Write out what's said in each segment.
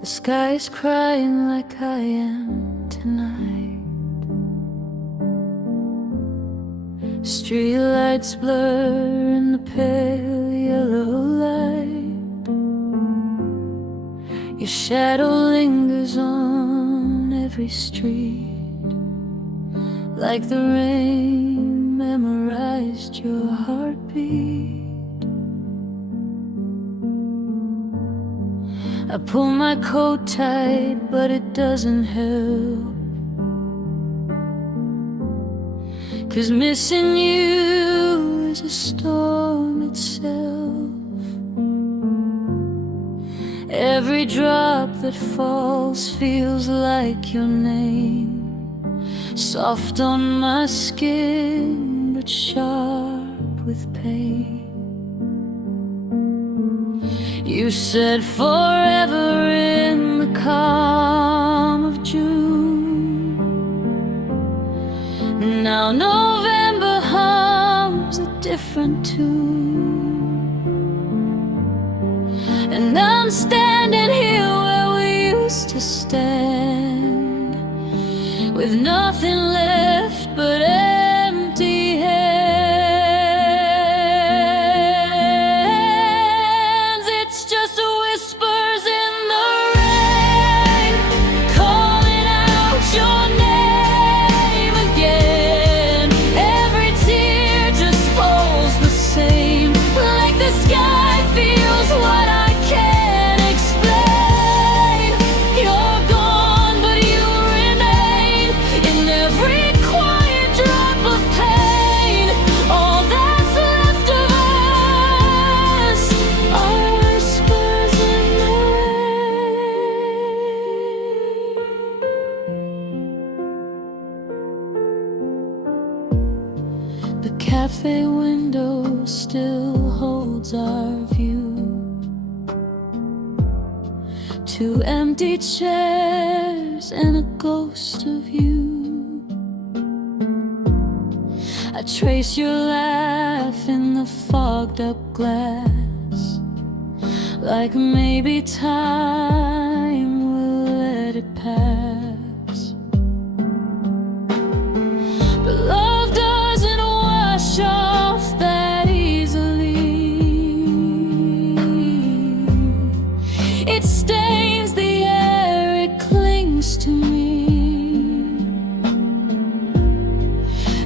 The sky is crying like I am tonight. Streetlights blur in the pale yellow light. Your shadow lingers on every street, like the rain memorized your heartbeat. I pull my coat tight, but it doesn't help, 'cause missing you is a storm itself. Every drop that falls feels like your name, soft on my skin, but sharp with pain. You said forever in the calm of June. Now November hums a different tune, and I'm standing here where we used to stand, with nothing left but empty hands. It's just whispers in the rain, calling out your name again. Every tear just falls the same, like the sky feels what I can't explain. You're gone, but you remain in every quiet drop of pain. All that's left of us are whispers in the rain. The cafe window still holds our view, two empty chairs and a ghost of you. I trace your laugh in the fogged up glass, like maybe time will let it pass. But love doesn't wash off that easily. It stains the air, it clings to me,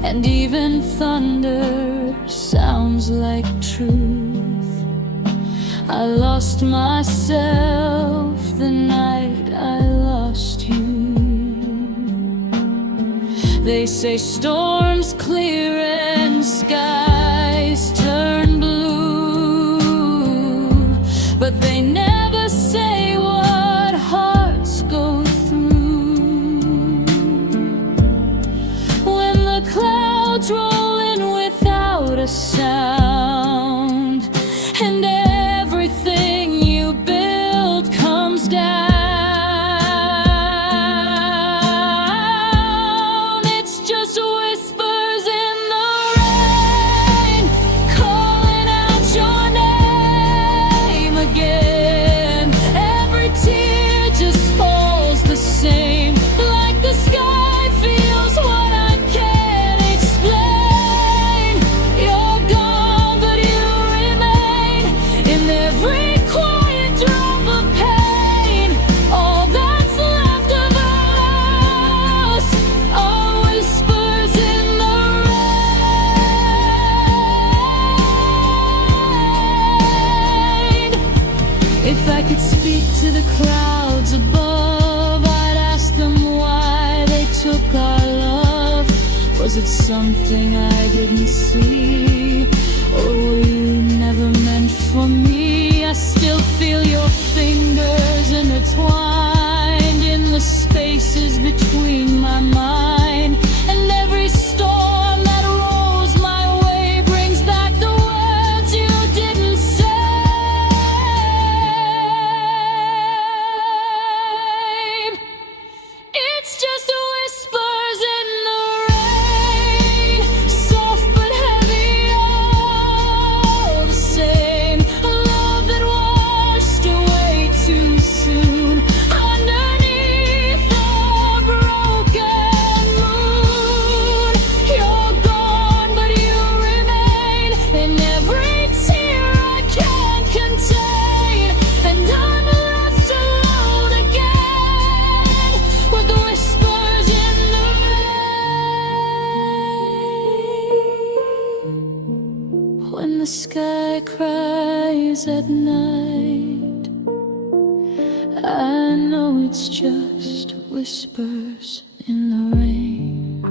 and even thunder sounds like truth. I lost myself the night I lost you. They say storms clear and skies turn blue, but they never say what hearts go through. When the clouds roll in without a sound, and everything you build comes down, it's just whispers in the rain, calling out your name again. Every tear just falls the same, like the sky feels what I can't explain. You're gone, but you remain in every quiet drop of pain. All that's left of us are whispers in the rain. If I could speak to the clouds above, I'd ask them why they took our love. Was it something I didn't see, or were you never meant for me? I still feel your fingers intertwined in the spaces between my mind, and every storm that rolls my way brings back the words you didn't say. It's just a cries at night. I know it's just whispers in the rain.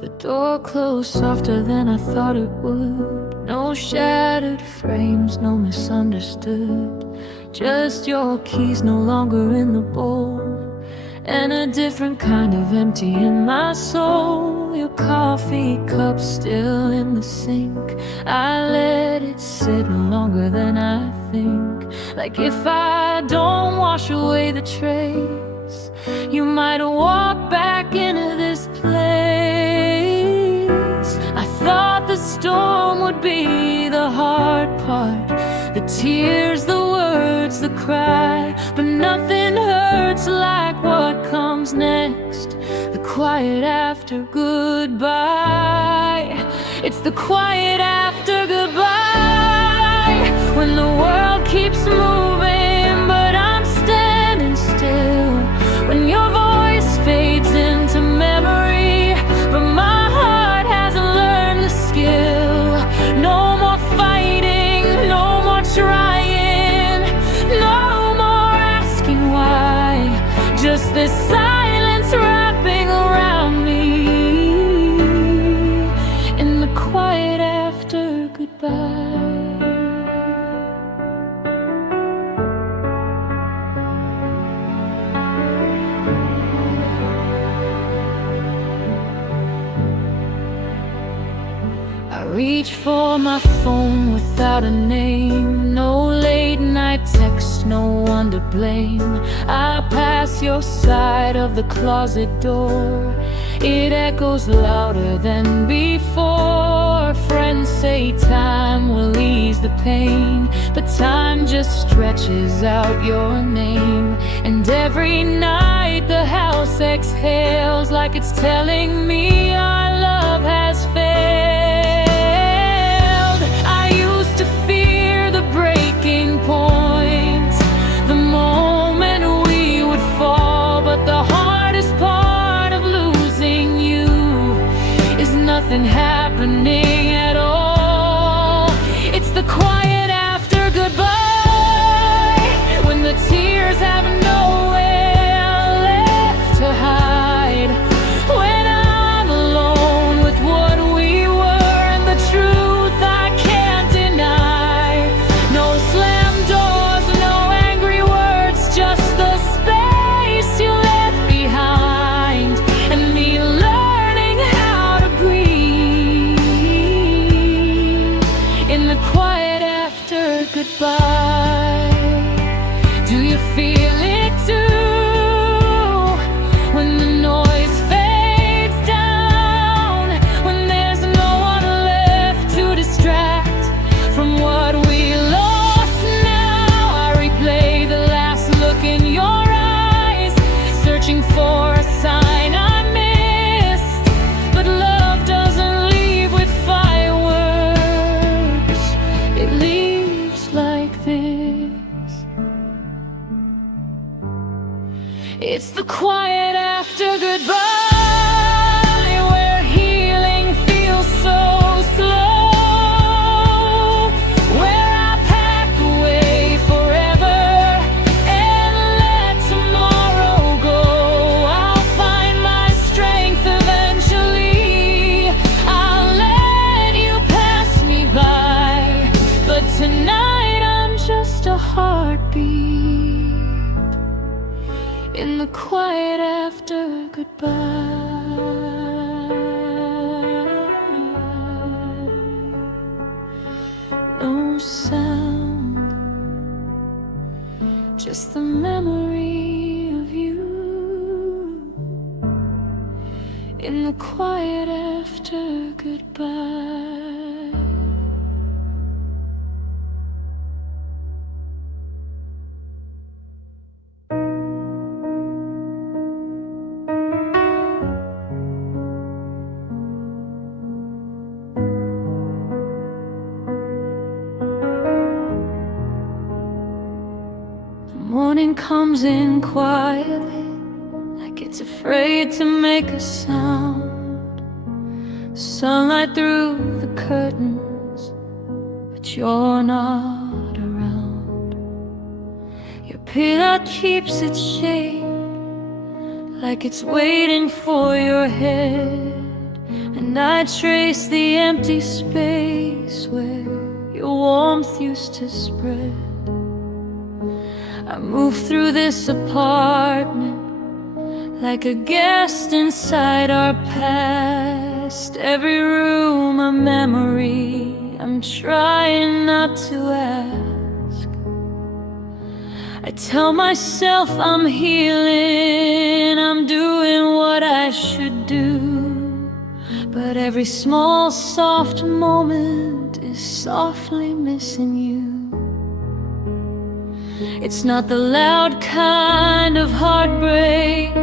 The door closed softer than I thought it would. No shattered frames, no misunderstood. Just your keys no longer in the bowl, and a different kind of empty in my soul. Your coffee cup still in the sink. I let it sit longer than I think. Like if I don't wash away the trace, you might walk back into this place. I thought the storm would be the hard part, the tears, the words, the cry. But nothing hurts like what comes next, the quiet after goodbye. It's the quiet after goodbye, when the world keeps moving but I'm standing still. When your voice fades into memory, but my heart hasn't learned the skill. No more fighting, no more trying, no more asking why. Just this silence wrapping around me, in the quiet after goodbye. I reach for my phone without a name. No late night text, no one to blame. I pass your side of the closet door. It echoes louder than before. Friends say time will ease the pain, but time just stretches out your name. And every night the house exhales, like it's telling me our love has failed. I used to fear the breaking point, the moment we would fall. But the hardest part of losing you is nothing happening at all. It's the quiet after goodbye, when the tears have nowhere left to hide. When I'm alone with what we were and the truth I can't deny. No slam doors, no angry words, just the space you left behind, and me learning how to breathe in the quiet after goodbye. Do you feel it too, when the noise fades down, when there's no one left to distract from what we lost? Now I replay the last look in your eyes, searching for a sign I missed. But love doesn't leave with fireworks, it leaves like this. It's the quiet after goodbye, where healing feels so slow, where I pack away forever and let tomorrow go. I'll find my strength eventually. I'll let you pass me by, but tonight I'm just a heartbeat in the quiet after goodbye. No sound, just the memory of you in the quiet after goodbye. morning comes in quietly, like it's afraid to make a sound. Sunlight through the curtains, but you're not around. Your pillow keeps its shape, like it's waiting for your head. And I trace the empty space where your warmth used to spread. I move through this apartment like a guest inside our past. Every room a memory I'm trying not to ask. I tell myself I'm healing, I'm doing what I should do, but every small soft moment is softly missing you. It's not the loud kind of heartbreak,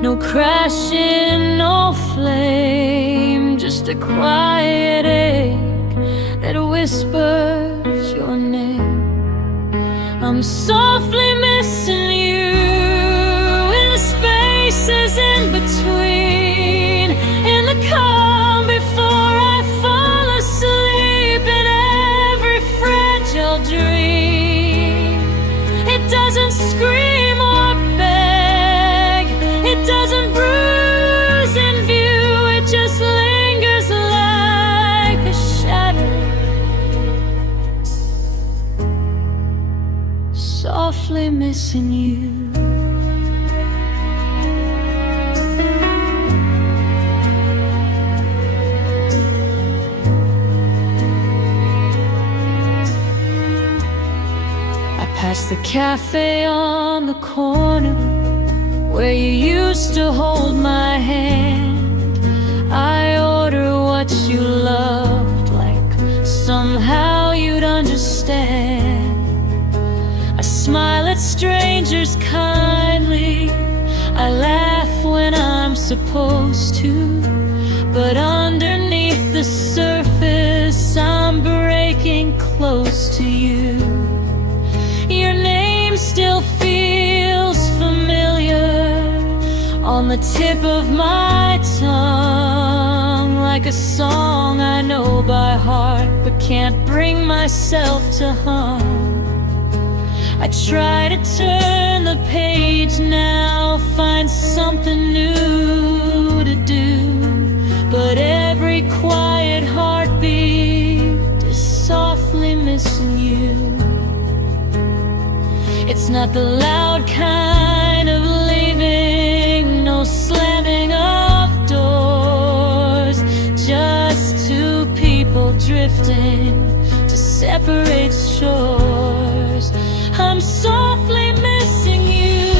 no crashing, no flame, just a quiet ache that whispers your name. I'm softly missing you in the spaces in between, in the calm before I fall asleep, in every fragile dream. It doesn't scream or beg, it doesn't bruise in view, it just lingers like a shadow, softly missing you. Past the cafe on the corner where you used to hold my hand, I order what you loved, like somehow you'd understand. I smile at strangers kindly, I laugh when I'm supposed to, but underneath the surface I'm breaking close to you. Your name still feels familiar on the tip of my tongue, like a song I know by heart but can't bring myself to hum. I try to turn the page now, find something new to do, but every quiet heartbeat is softly missing you. It's not the loud kind of leaving, no slamming of doors, just two people drifting to separate shores. I'm softly missing you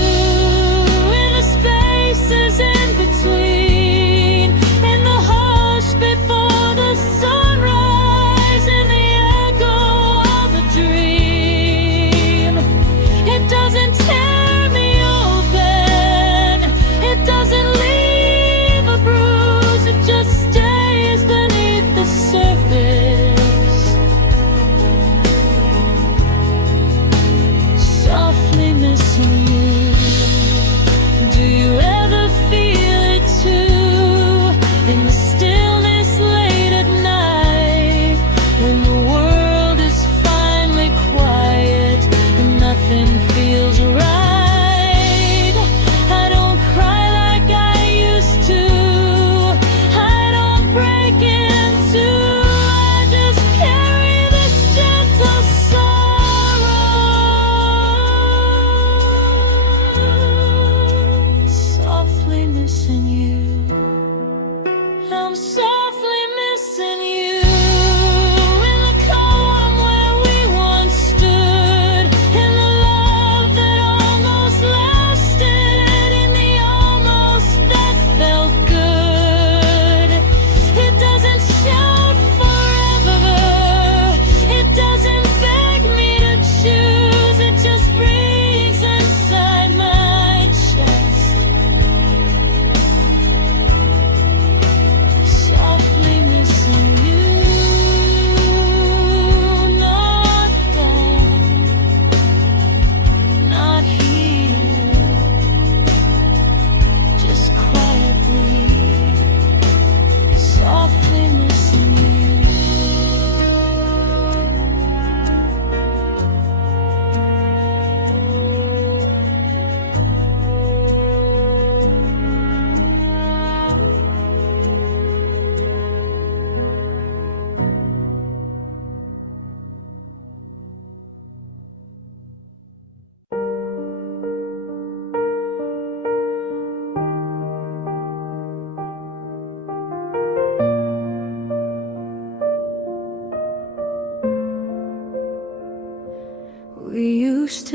in the spaces in between, in the hush before the sunrise, in the echo of a dream. It doesn't tear me open, it doesn't leave a bruise, it just stays beneath the surface, softly missing you.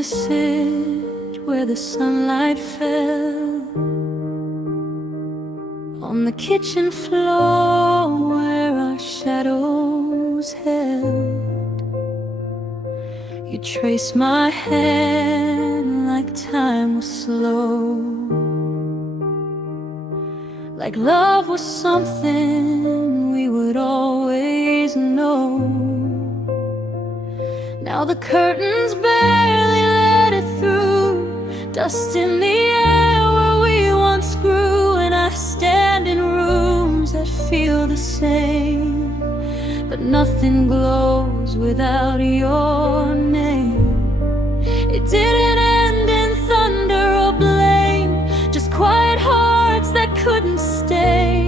to sit where the sunlight fell, on the kitchen floor where our shadows held. You traced my hand like time was slow, like love was something we would always know. Now the curtains barely let it through, dust in the air where we once grew. And I stand in rooms that feel the same, but nothing glows without your name. It didn't end in thunder or blame, just quiet hearts that couldn't stay.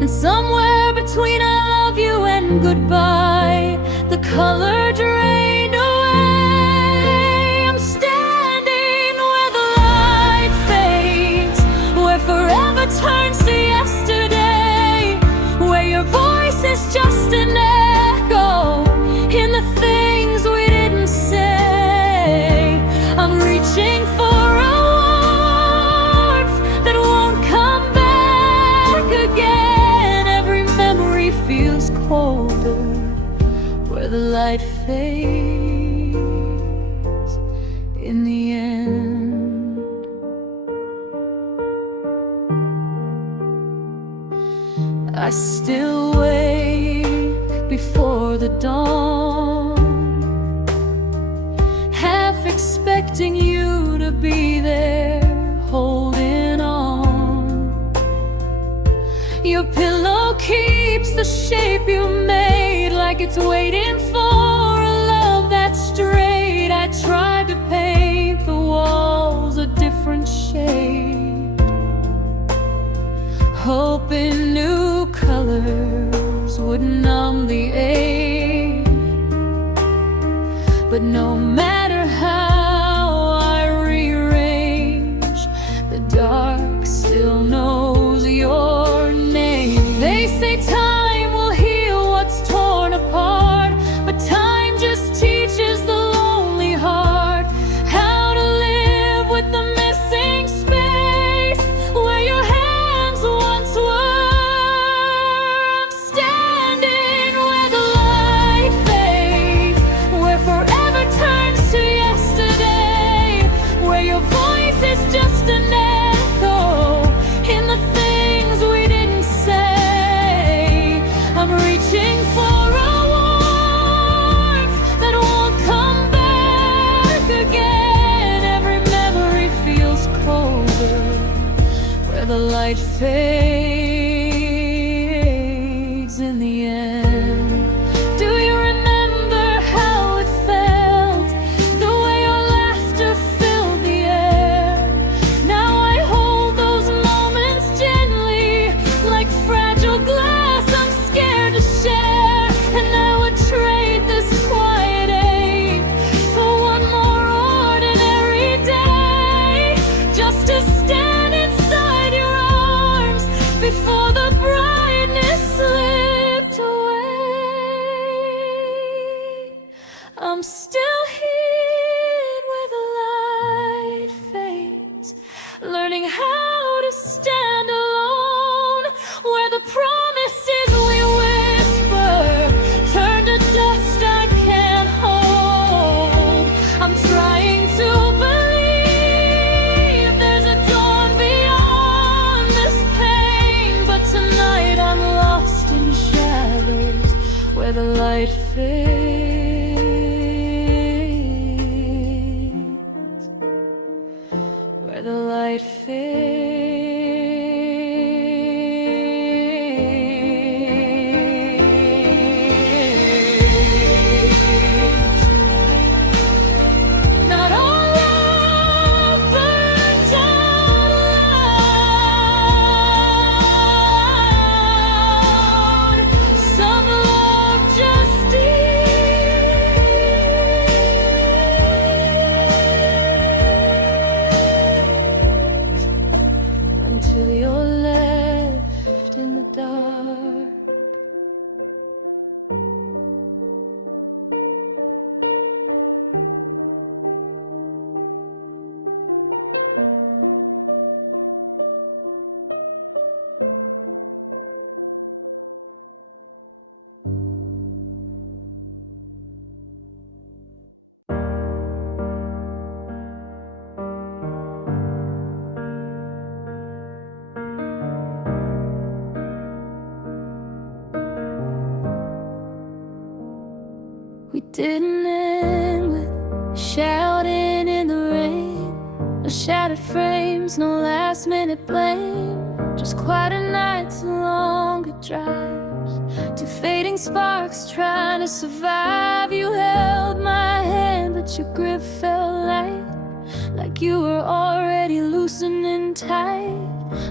And somewhere between I love you and goodbye, the color drained away. I'm standing where the light fades, where forever turns to yesterday, where your voice is just an echo in the things we didn't say. I'm reaching for a warmth that won't come back again. Every memory feels colder where the light fades in the end. I still wake before the dawn, half expecting you to be there, holding on. Your pillow keeps the shape you made, like it's waiting for a love that's straight. I tried to paint the walls a different shade, hoping new colors would numb the ache. But no matter how I rearrange, the dark still knows your name. They say time will heal what's torn apart, but time just teaches the lonely heart how to live with the missing space where your hands once were. I'm standing where the light fades, where forever turns to yesterday, where your voice is just an echo in the things we didn't say. I'm reaching for a warmth that won't come back again. Every memory feels colder where the light fades in the end. Do you remember how it felt, the way your laughter filled the air? Now I hold those moments gently, like fragile glass I'm scared to share. And I would trade this quiet ache for one more ordinary day, just to stand inside your arms before the brightness slipped away. I'm still here where the light fades, learning how to stand alone, where the promises we whisper turn to dust I can't hold. I'm trying to believe there's a dawn beyond this pain, but tonight I'm lost in shadows where the light fades, where the light fades. Not all love burns out loud. Some love just deep. didn't end with shouting in the rain. No shattered frames, no last minute blame. Just quieter nights and longer drives to fading sparks trying to survive. You held my hand but your grip felt light, like you were already loosening tight.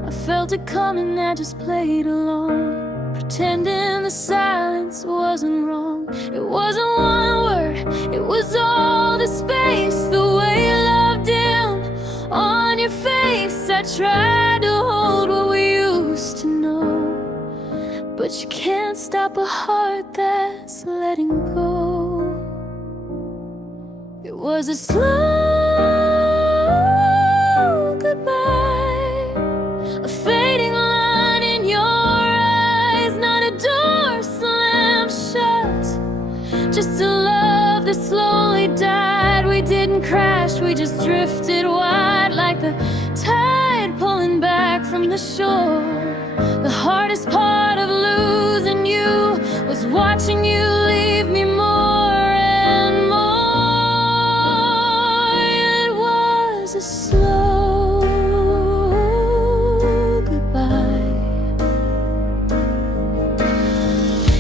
I felt it coming, I just played along, pretending the silence wasn't wrong. It wasn't one word, it was all the space, the way you loved him on your face. I tried to hold what we used to know, but you can't stop a heart that's letting go. It was a slow goodbye, a fading line in your eyes, not a door slammed shut, just a love that slowly died. We didn't crash, we just drifted wide, like the tide pulling back from the shore. The hardest part of losing you was watching you leave me more and more. It was a slow goodbye.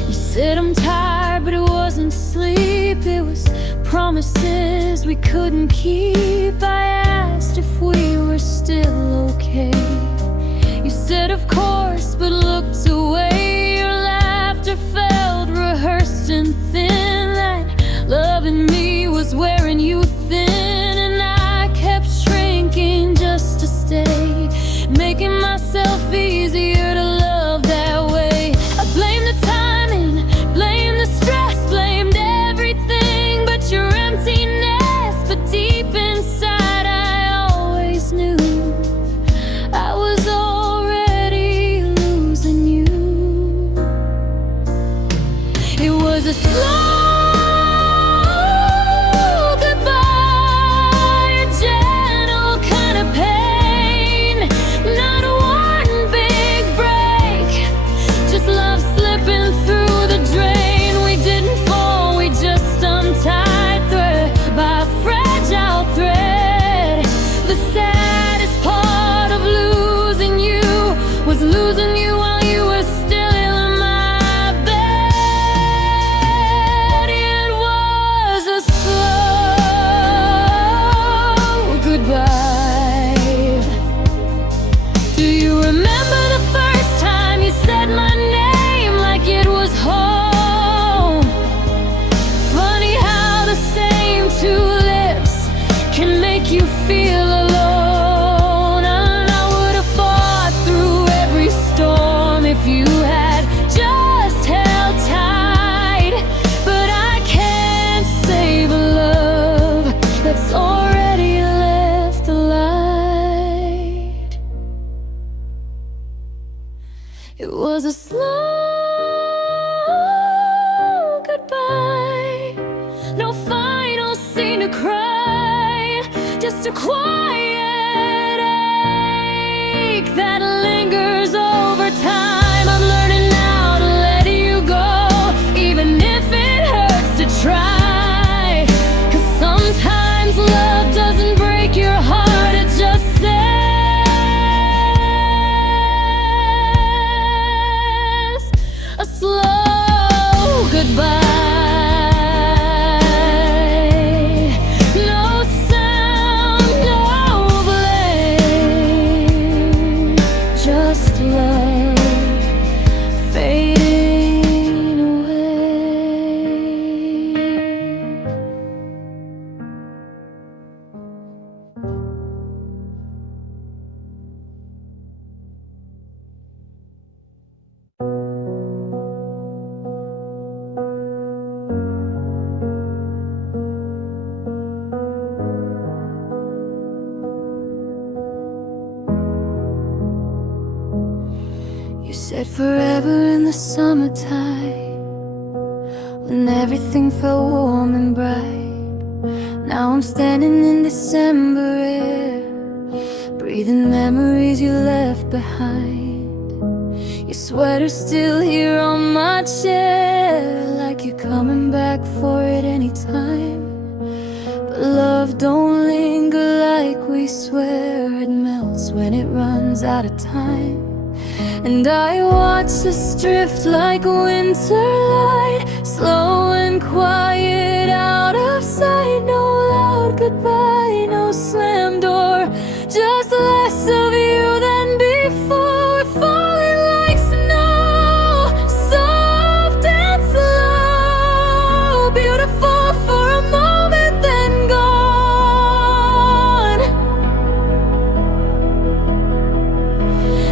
You said I'm tired, but it wasn't sleep, it was promises we couldn't keep. I asked if we were still okay. You said of course, but looked away. Your laughter felt rehearsed and thin, like loving me was wearing you thin. And I kept shrinking just to stay, making myself easier to love that way. I blamed the timing, blamed the stress, blamed everything but your emptiness. But deep inside I always knew I was already losing you. It was a slow goodbye, a gentle kind of pain, not one big break, just love slipping through the drain. We didn't fall, we just untied thread by a fragile thread. The saddest part of losing you was losing you while you were still in my bed. It was a slow goodbye. Do you remember the first time you said my name like it was home? Funny how the same two lips can make you feel alone. And I would have fought through every storm if you had just held tight. But I can't save a love that's already left the light. It was a slow goodbye, no final scene to cry, just a quiet ache that lingers over time. I'm learning now to let you go, even if it hurts to try. 'Cause sometimes love doesn't break your heart, it just says a slow goodbye. No sound, no blame, just love fading away. You said forever in the summertime, when everything felt warm and bright. Now I'm standing in December air, breathing memories you left behind. You Sweater still here on my chair, like you're coming back for it anytime. But love don't linger like we swear. It melts when it runs out of time. And I watch us drift like winter light, slow and quiet, out of sight. No loud goodbye, no slam door, just less of you than before. Falling like snow, soft and slow, beautiful for a moment, then gone.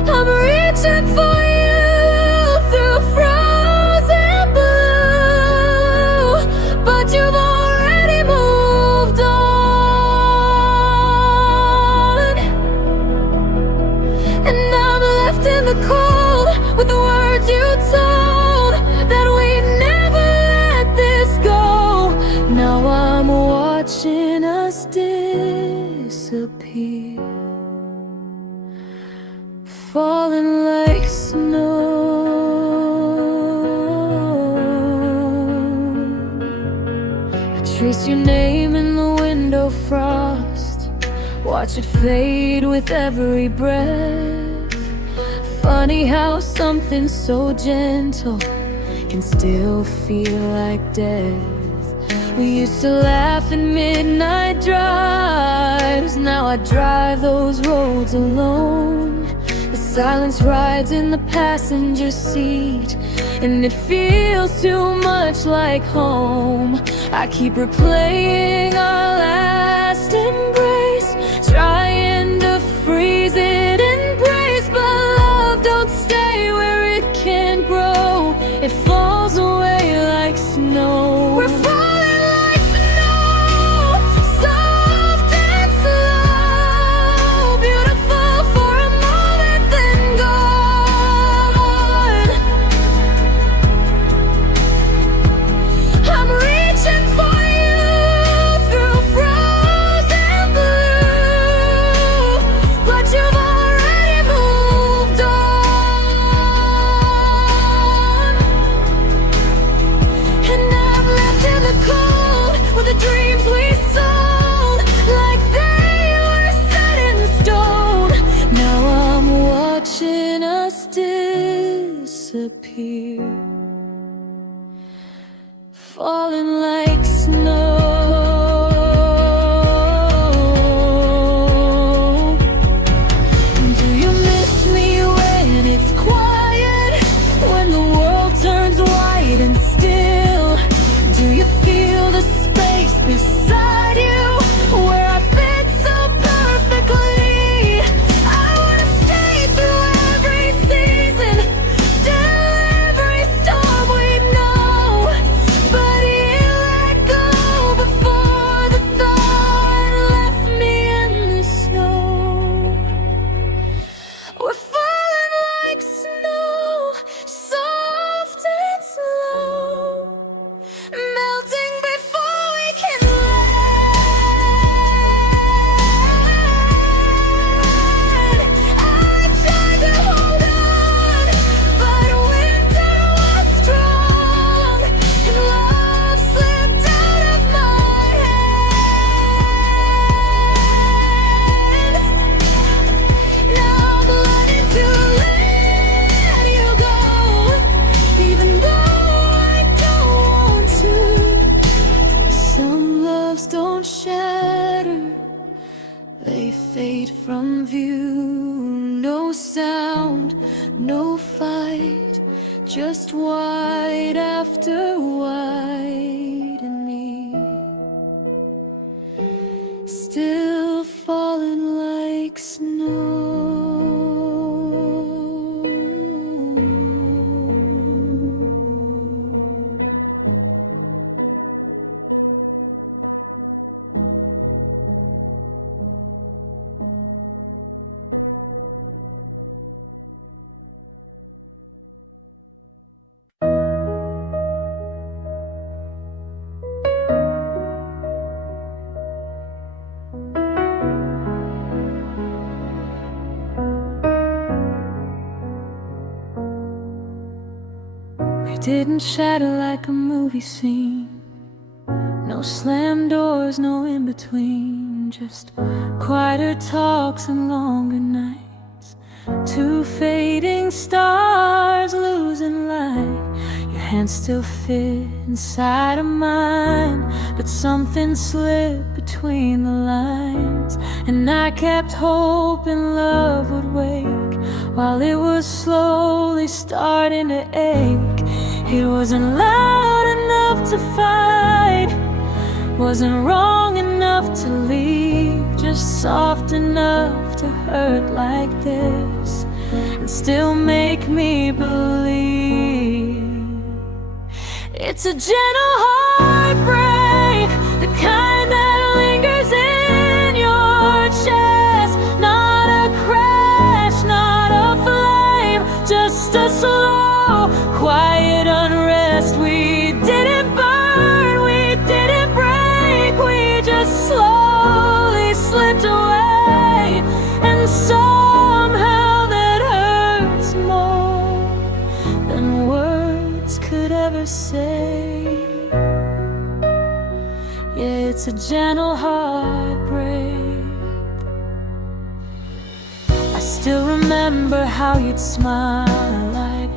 I'm reaching for you through frozen blue, but you've already moved on. And I'm left in the cold with the words you told, that we'd never let this go. Now I'm watching us disappear, falling like snow. I trace your name in the window frost, watch it fade with every breath. Funny how something so gentle can still feel like death. We used to laugh in midnight drives, now I drive those roads alone. The silence rides in the passenger seat, and it feels too much like home. I keep replaying our last embrace, trying to freeze it in praise. But love don't stay where it can't grow, it falls away like snow. We're falling like snow, soft and slow, beautiful for a moment, then gone. I'm reaching for you through frozen blue, but you've already moved on. And I'm left in the cold with the dreams we sold, like they were set in stone. Now I'm watching us disappear, falling like snow. Do you miss me when it's quiet, when the world turns white and still? Do you feel the space beside you, where I fit so perfectly? I wanna stay through every season, till every storm we know. But you let go before the thought left me in the snow. We're falling like snow, soft and slow, melting before we can land. I tried to hold on, but winter was strong, and love slipped out of my hands. Now I'm learning to let you go, even though I don't want to. Some loves don't shatter, they fade from view. No sound, no fight, just white after white, and me still falling like snow. didn't shatter like a movie scene. No slam doors, no in-between, just quieter talks and longer nights. Two fading stars losing light. Your hands still fit inside of mine, but something slipped between the lines. And I kept hoping love would wake while it was slowly starting to ache. It wasn't loud enough to fight, wasn't wrong enough to leave, just soft enough to hurt like this and still make me believe. It's a gentle heartbreak, the kind that lingers in your chest. Not a crash, not a flame, just a slow, quiet unrest. We didn't burn, we didn't break, we just slowly slipped away. And somehow that hurts more than words could ever say. Yeah, it's a gentle heartbreak. I still remember how you'd smile, like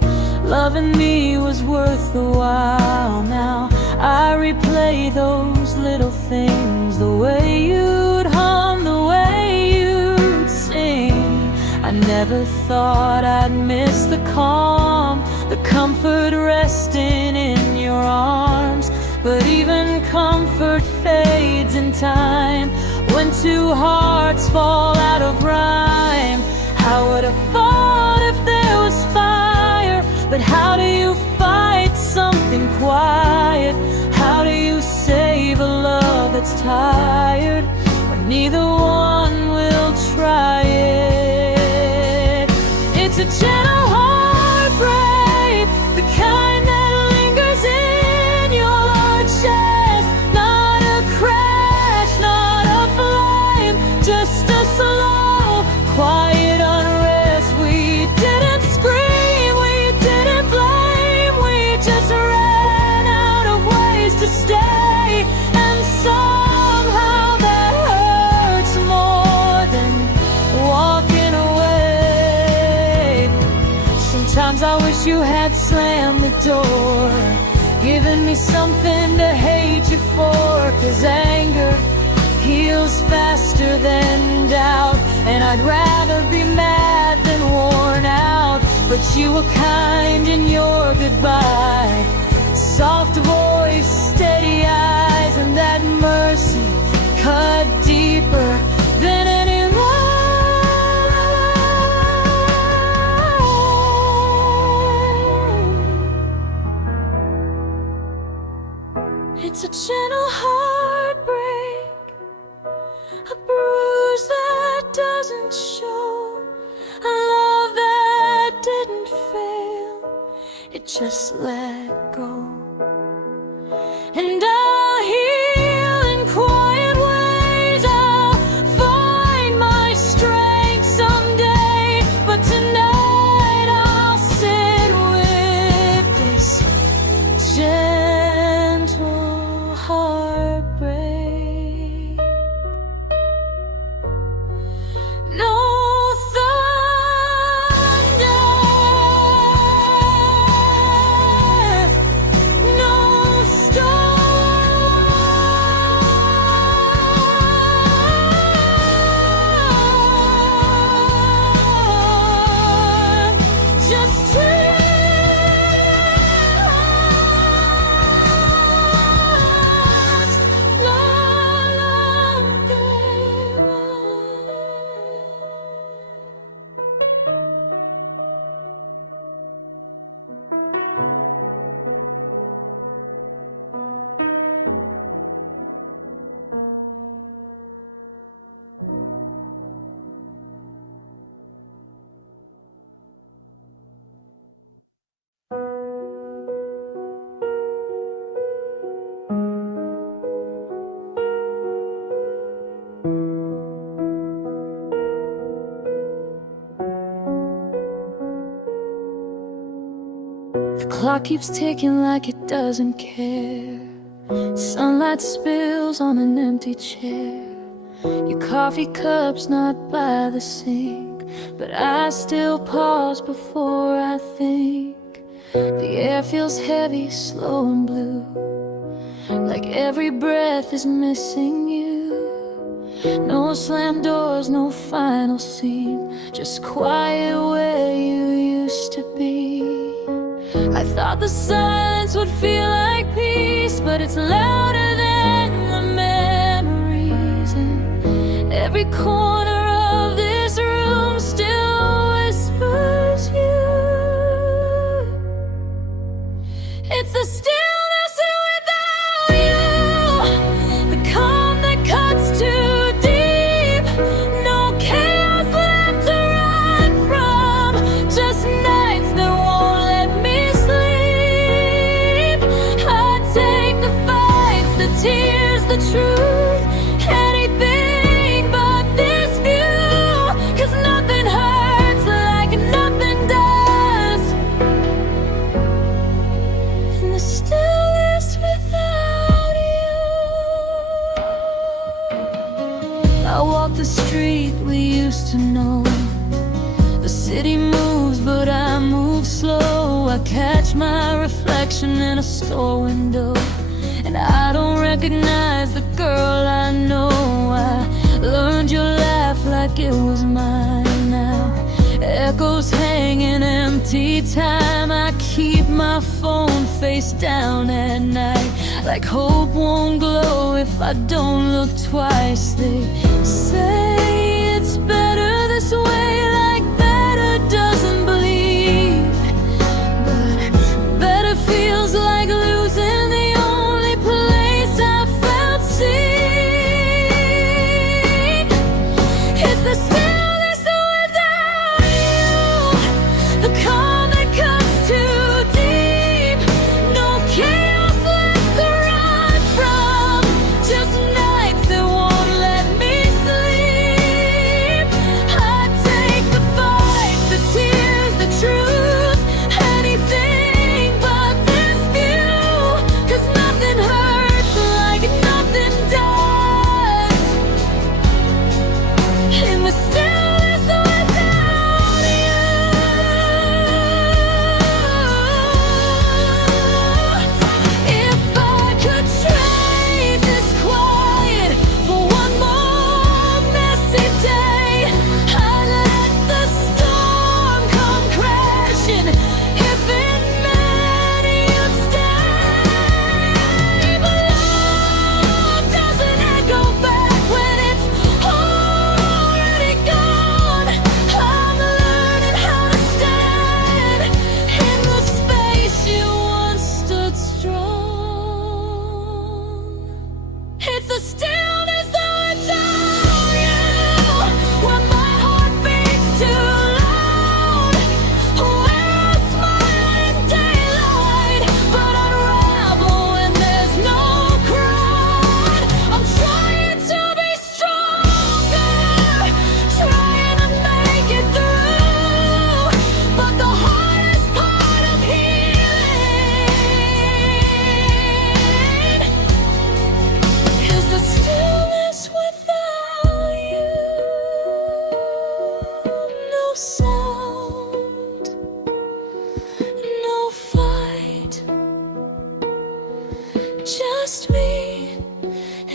loving me was worth the while. Now I replay those little things, the way you'd hum, the way you'd sing. I never thought I'd miss the calm, the comfort resting in your arms. But even comfort fades in time when two hearts fall out of rhyme. I would have fought if there was fire, but how do you fight something quiet? How do you save a love that's tired when neither one will try it? It's a gentle heartbreak, the kind that lingers in your chest. Not a crash, not a flame, just a slow, quiet unrest. We didn't scream, we didn't blame, we just ran out of ways to stay. And somehow that hurts more than walking away. Sometimes I wish you had slammed the door, giving me something to hate you for. 'Cause anger heals faster than doubt, and I'd rather be mad than worn out. But you were kind in your goodbye, soft voice, steady eyes, and that mercy cut deeper than any lie. It's a gentle heartbreak, a bruise that doesn't show, a love that didn't fail, it just let go. And I'll heal in quiet ways, I'll find my strength someday. But tonight I'll sit with this gentle heartbreak. No thunder, The clock keeps ticking like it doesn't care. Sunlight spills on an empty chair. Your coffee cup's not by the sink, but I still pause before I think. The air feels heavy, slow and blue, like every breath is missing you. No slam doors, no final scene, just quiet where you used to be. I thought the silence would feel like peace, but it's louder than the memories. And every corner of this room still whispers you. It's the stillness without you, the calm that cuts too deep. No chaos left to run from, just nights that won't let me sleep. I take the fights, the tears, the truth, anything but this view. 'Cause nothing hurts like nothing does. And the stillness without you. I walk the street we used to know. The city moves, but I move slow. I catch my reflection in a store window, and I don't recognize the girl I know. I learned your laugh like it was mine now. Echoes hanging empty time. I keep my phone face down at night, like hope won't glow if I don't look twice. They say it's better this way, like better doesn't believe. But better feels like losing the only place I felt seen. It's the stillness without you, the calm that cuts too deep. No chaos left to run from, just nights that won't let me sleep. I take the fights, the tears, the truth, anything but this view. 'Cause nothing hurts like nothing does. In the stillness without you. If I could trade this quiet for one more messy day, I'd let the storm come crashing if it meant you'd stay. But love doesn't echo back when it's already gone. I'm learning how to stand in the space you once stood strong. It's the stillness without you, when my heart beats too loud, where I smile in daylight, but unravel when there's no crowd. I'm trying to be stronger, trying to make it through, but the hardest part of healing is the stillness without you. No sound, no fight, just me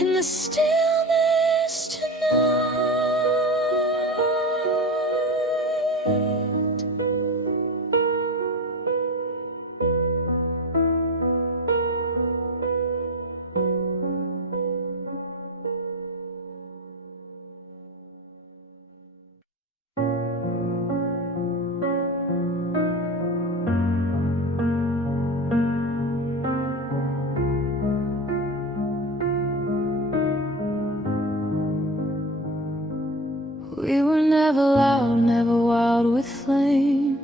in the stillness tonight. We were never loud, never wild with flame,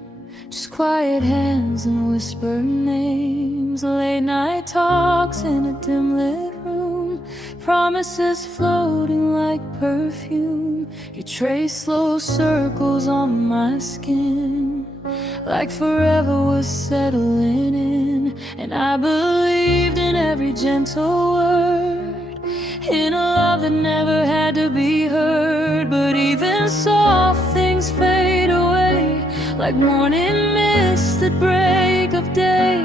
just quiet hands and whispered names. Late night talks in a dim lit room, promises floating like perfume. You trace slow circles on my skin, like forever was settling I believed in every gentle word, in a love that never had to be heard. But even soft things fade away, like morning mist at break of day.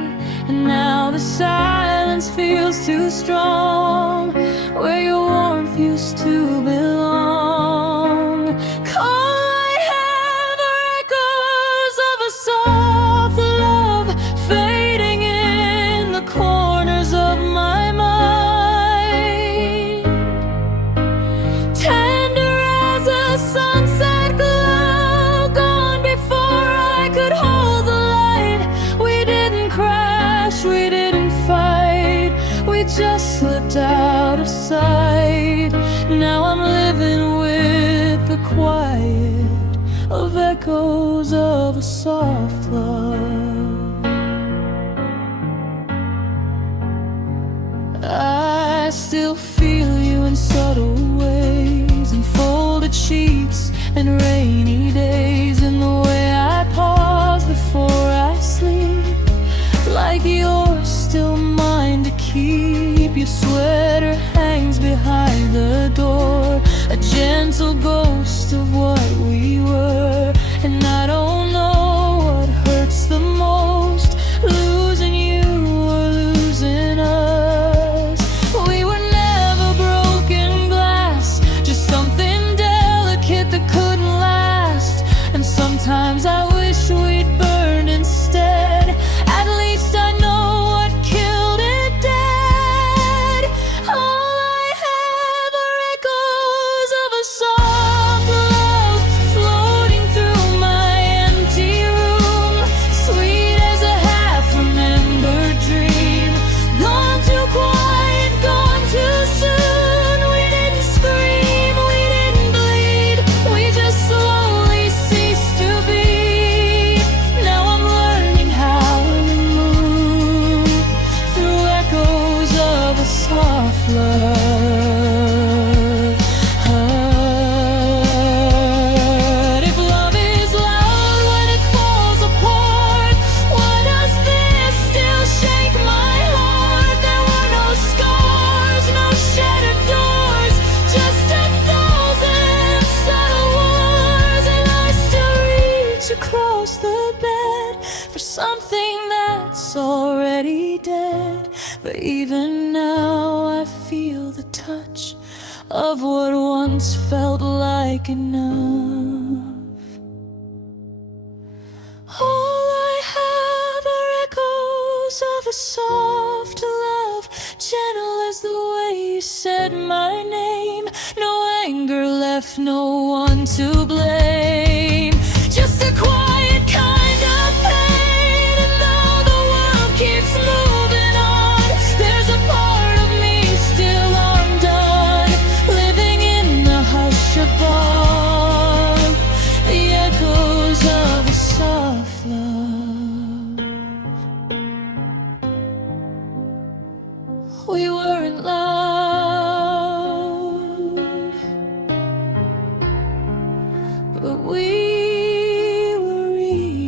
And now the silence feels too strong, where your warmth used to belong. All I have are echoes of a soft love, fading in the corners of my mind. Tender as a sunset glow, gone before I could hold the light. We didn't crash, we didn't fight, we just slipped out of sight. Now I'm living with the quiet of echoes of a soft love. I still feel you in subtle ways, in folded sheets and rainy days, in the way I pause before I sleep, like you're still mine to keep. Your sweater hangs behind the door, a gentle ghost of what we were. And I don't know what hurts the most, losing you or losing us. We were never broken glass, just something delicate that couldn't last. And sometimes I wish we'd burned instead. At least I know what killed it dead. All I have are echoes of a soft love, floating through my empty room, sweet as a half-remembered dream. Gone too quiet, gone too soon. We didn't scream, we didn't bleed, we just slowly ceased to be. Now I'm learning how to move through echoes of a soft love. If love is loud when it falls apart, why does this still shake my heart? There were no scars, no shattered doors, just 1,000 subtle wars. And I still reach across the bed for something that's already dead. But even now I feel the touch of what once felt like enough. All I have are echoes of a soft love, gentle as the way you said my name. No anger left, no one to blame, just a quiet kind of pain. And though the world keeps moving on, there's a part of me still undone, living in the hush above, the echoes of a soft love. We weren't loud, but we were real.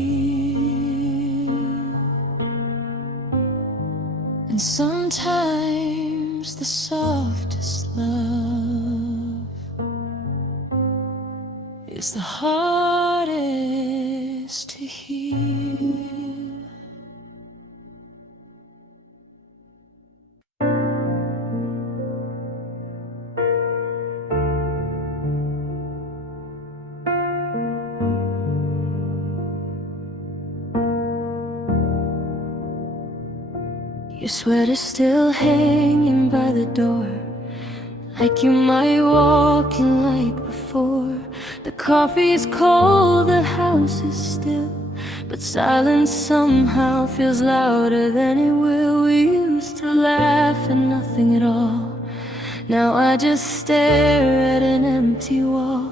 And sometimes the softest love is the hardest to heal. Your sweater's still hanging by the door, like you might walk in like before. The coffee's cold, the house is still, but silence somehow feels louder than it will. We used to laugh at nothing at all, now I just stare at an empty wall.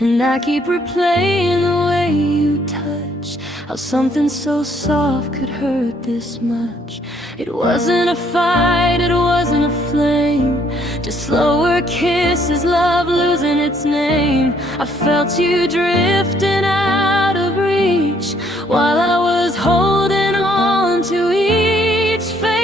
And I keep replaying the way you touch, how something so soft could hurt this much. It wasn't a fight, it wasn't a flame, just slower kisses, love losing its name. I felt you drifting out of reach while I was holding on to each face.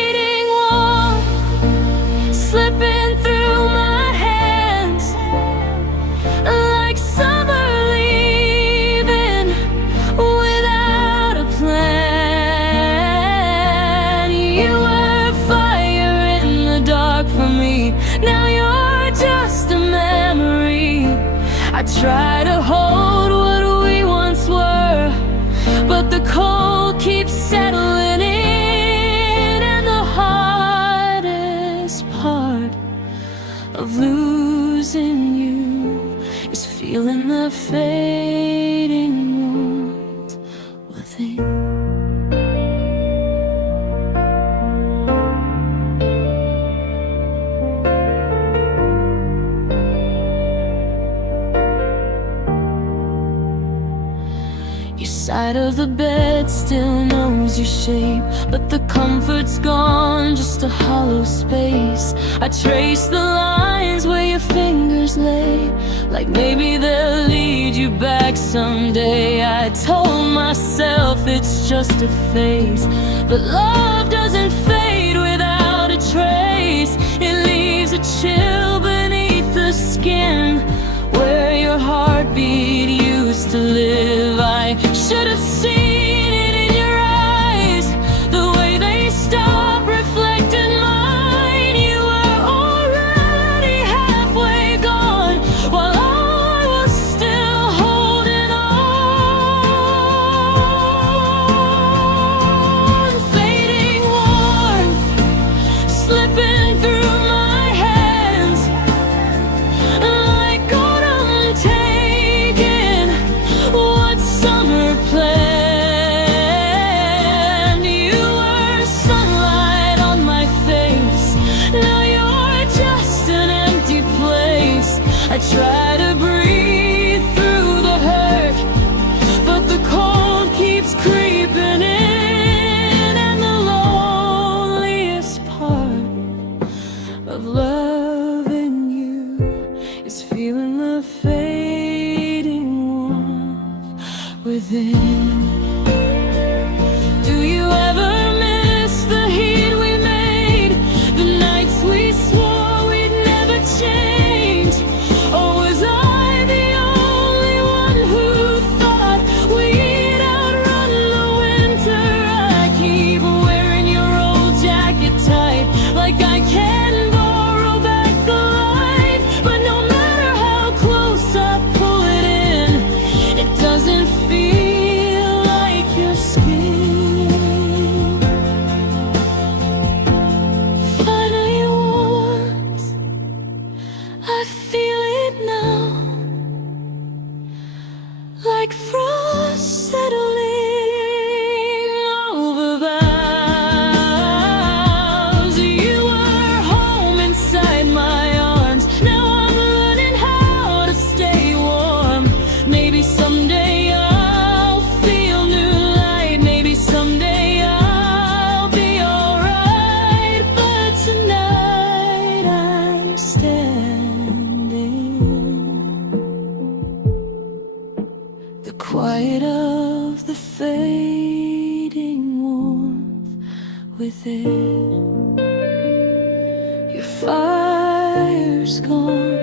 I try to hold what we once were, but the cold keeps settling in. And the hardest part of losing you is feeling the fading warmth within. Side of the bed still knows your shape, but the comfort's gone, just a hollow space. I trace the lines where your fingers lay, like maybe they'll lead you back someday. I told myself it's just a phase, but love doesn't fade without a trace. It leaves a chill beneath the skin, where your heartbeat used to live. I should have seen it in your eyes, the way they stop reflecting mine. You were already halfway gone, while I was still holding on. Fading warmth slipping through my hands, like autumn taking what summer planned. You were sunlight on my face, now you're just an empty place. I try to breathe through the hurt, but the cold keeps creeping in. And the loneliest part of loving you is feeling the fading warmth within. Do you ever miss the heat we made, the nights we swore we'd never change? Or was I the only one who thought we'd outrun the winter? I keep wearing your old jacket tight, like I can borrow back the light. But no matter how close I pull it in, it doesn't feel like your skin. Finally warmth, I feel it now, like frost settling over vows. You were home inside my arms, now I'm learning how to stay warm. Maybe someday I'll feel new light, maybe someday I'll be alright. But tonight I'm standing, the quiet of the fading warmth within. Your fire's gone,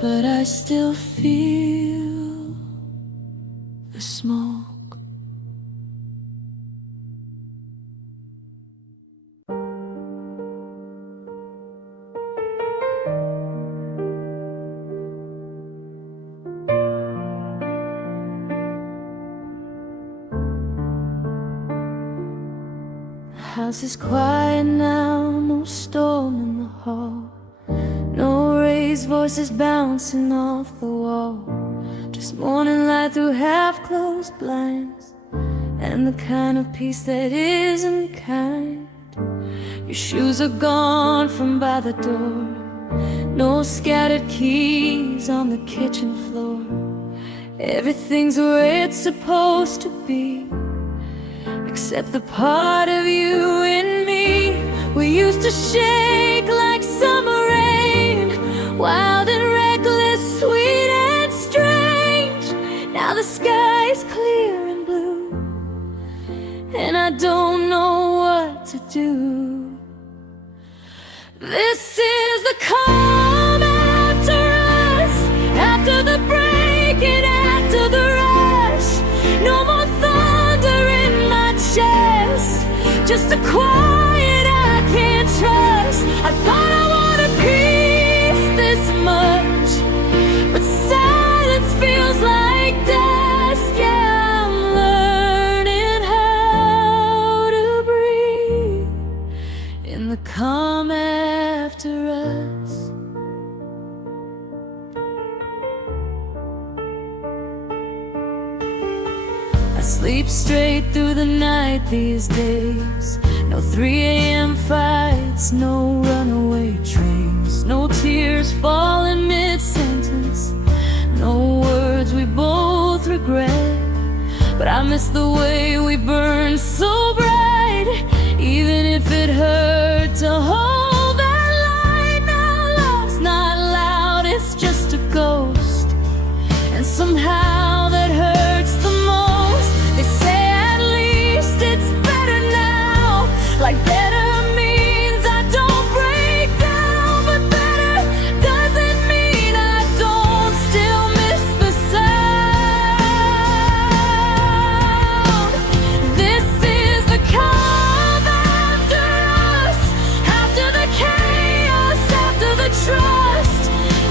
but I still feel the smoke. The house is quiet now, no storm in the hall, no raised voices bouncing off the wall, just morning light through half-closed blinds, and the kind of peace that isn't kind. Your shoes are gone from by the door, no scattered keys on the kitchen floor. Everything's where it's supposed to be, except the part of you in me we used to shake like summer rain, wild and reckless, sweet and strange. Now the sky is clear and blue, and I don't know what to do. This is the calm after us, after the break and after the rush. No more thunder in my chest, just a quiet I can't trust. I thought I wanted I sleep straight through the night these days. No 3 a.m. fights, no runaway trains, no tears falling mid-sentence, no words we both regret. But I miss the way we burned so bright, even if it hurt to hold that light. Now love's not loud, it's just a ghost, and somehow that hurts the most. They say at least it's better now, like better means I don't break down, but better doesn't mean I don't still miss the sound. This is the calm after us, after the chaos, after the trust.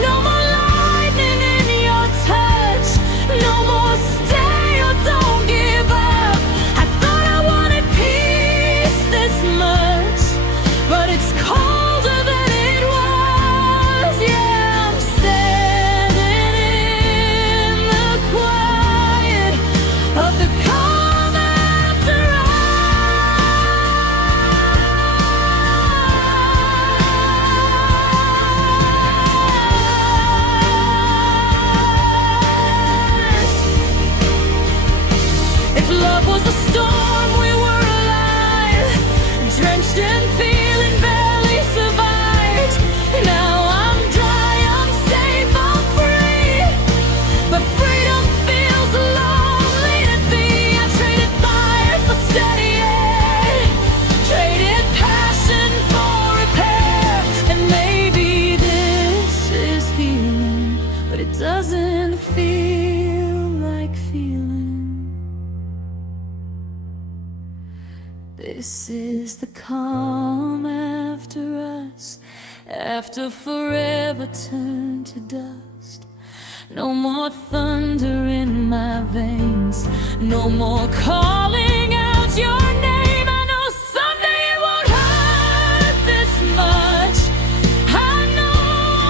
No more lightning in your touch, no more stay or don't give up. I thought I wanted peace this much, but it's colder than it was. Yeah, I'm standing in the quiet of the calm after us. If love was a storm, we were alive, drenched in feeling, barely survived. Now I'm dry, I'm safe, I'm free, but freedom feels lonely to me. I traded fire for steady air, traded passion for repair, and maybe this is healing, but it doesn't feel like feeling. This is the calm after us, after forever turned to dust. No more thunder in my veins, no more calling out your name. I know someday it won't hurt this much. I know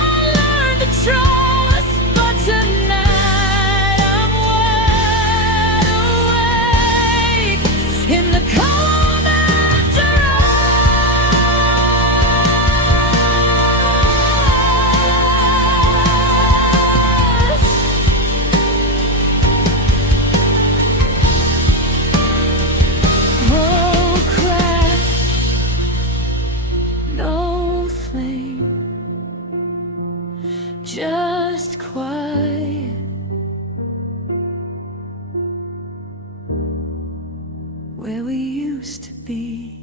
I'll learn to trust, but tonight I'm wide awake in the calm after us. Oh, crack, no flame, just quiet. Where we used to be.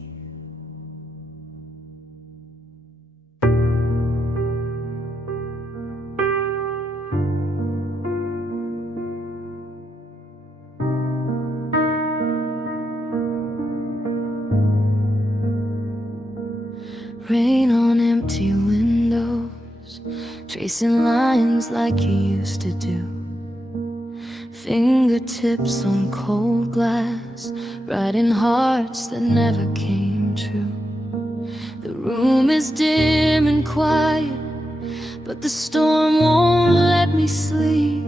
Rain on empty windows, tracing lines like you used to do. Fingertips on cold glass, writing hearts that never came true. The room is dim and quiet, but the storm won't let me sleep.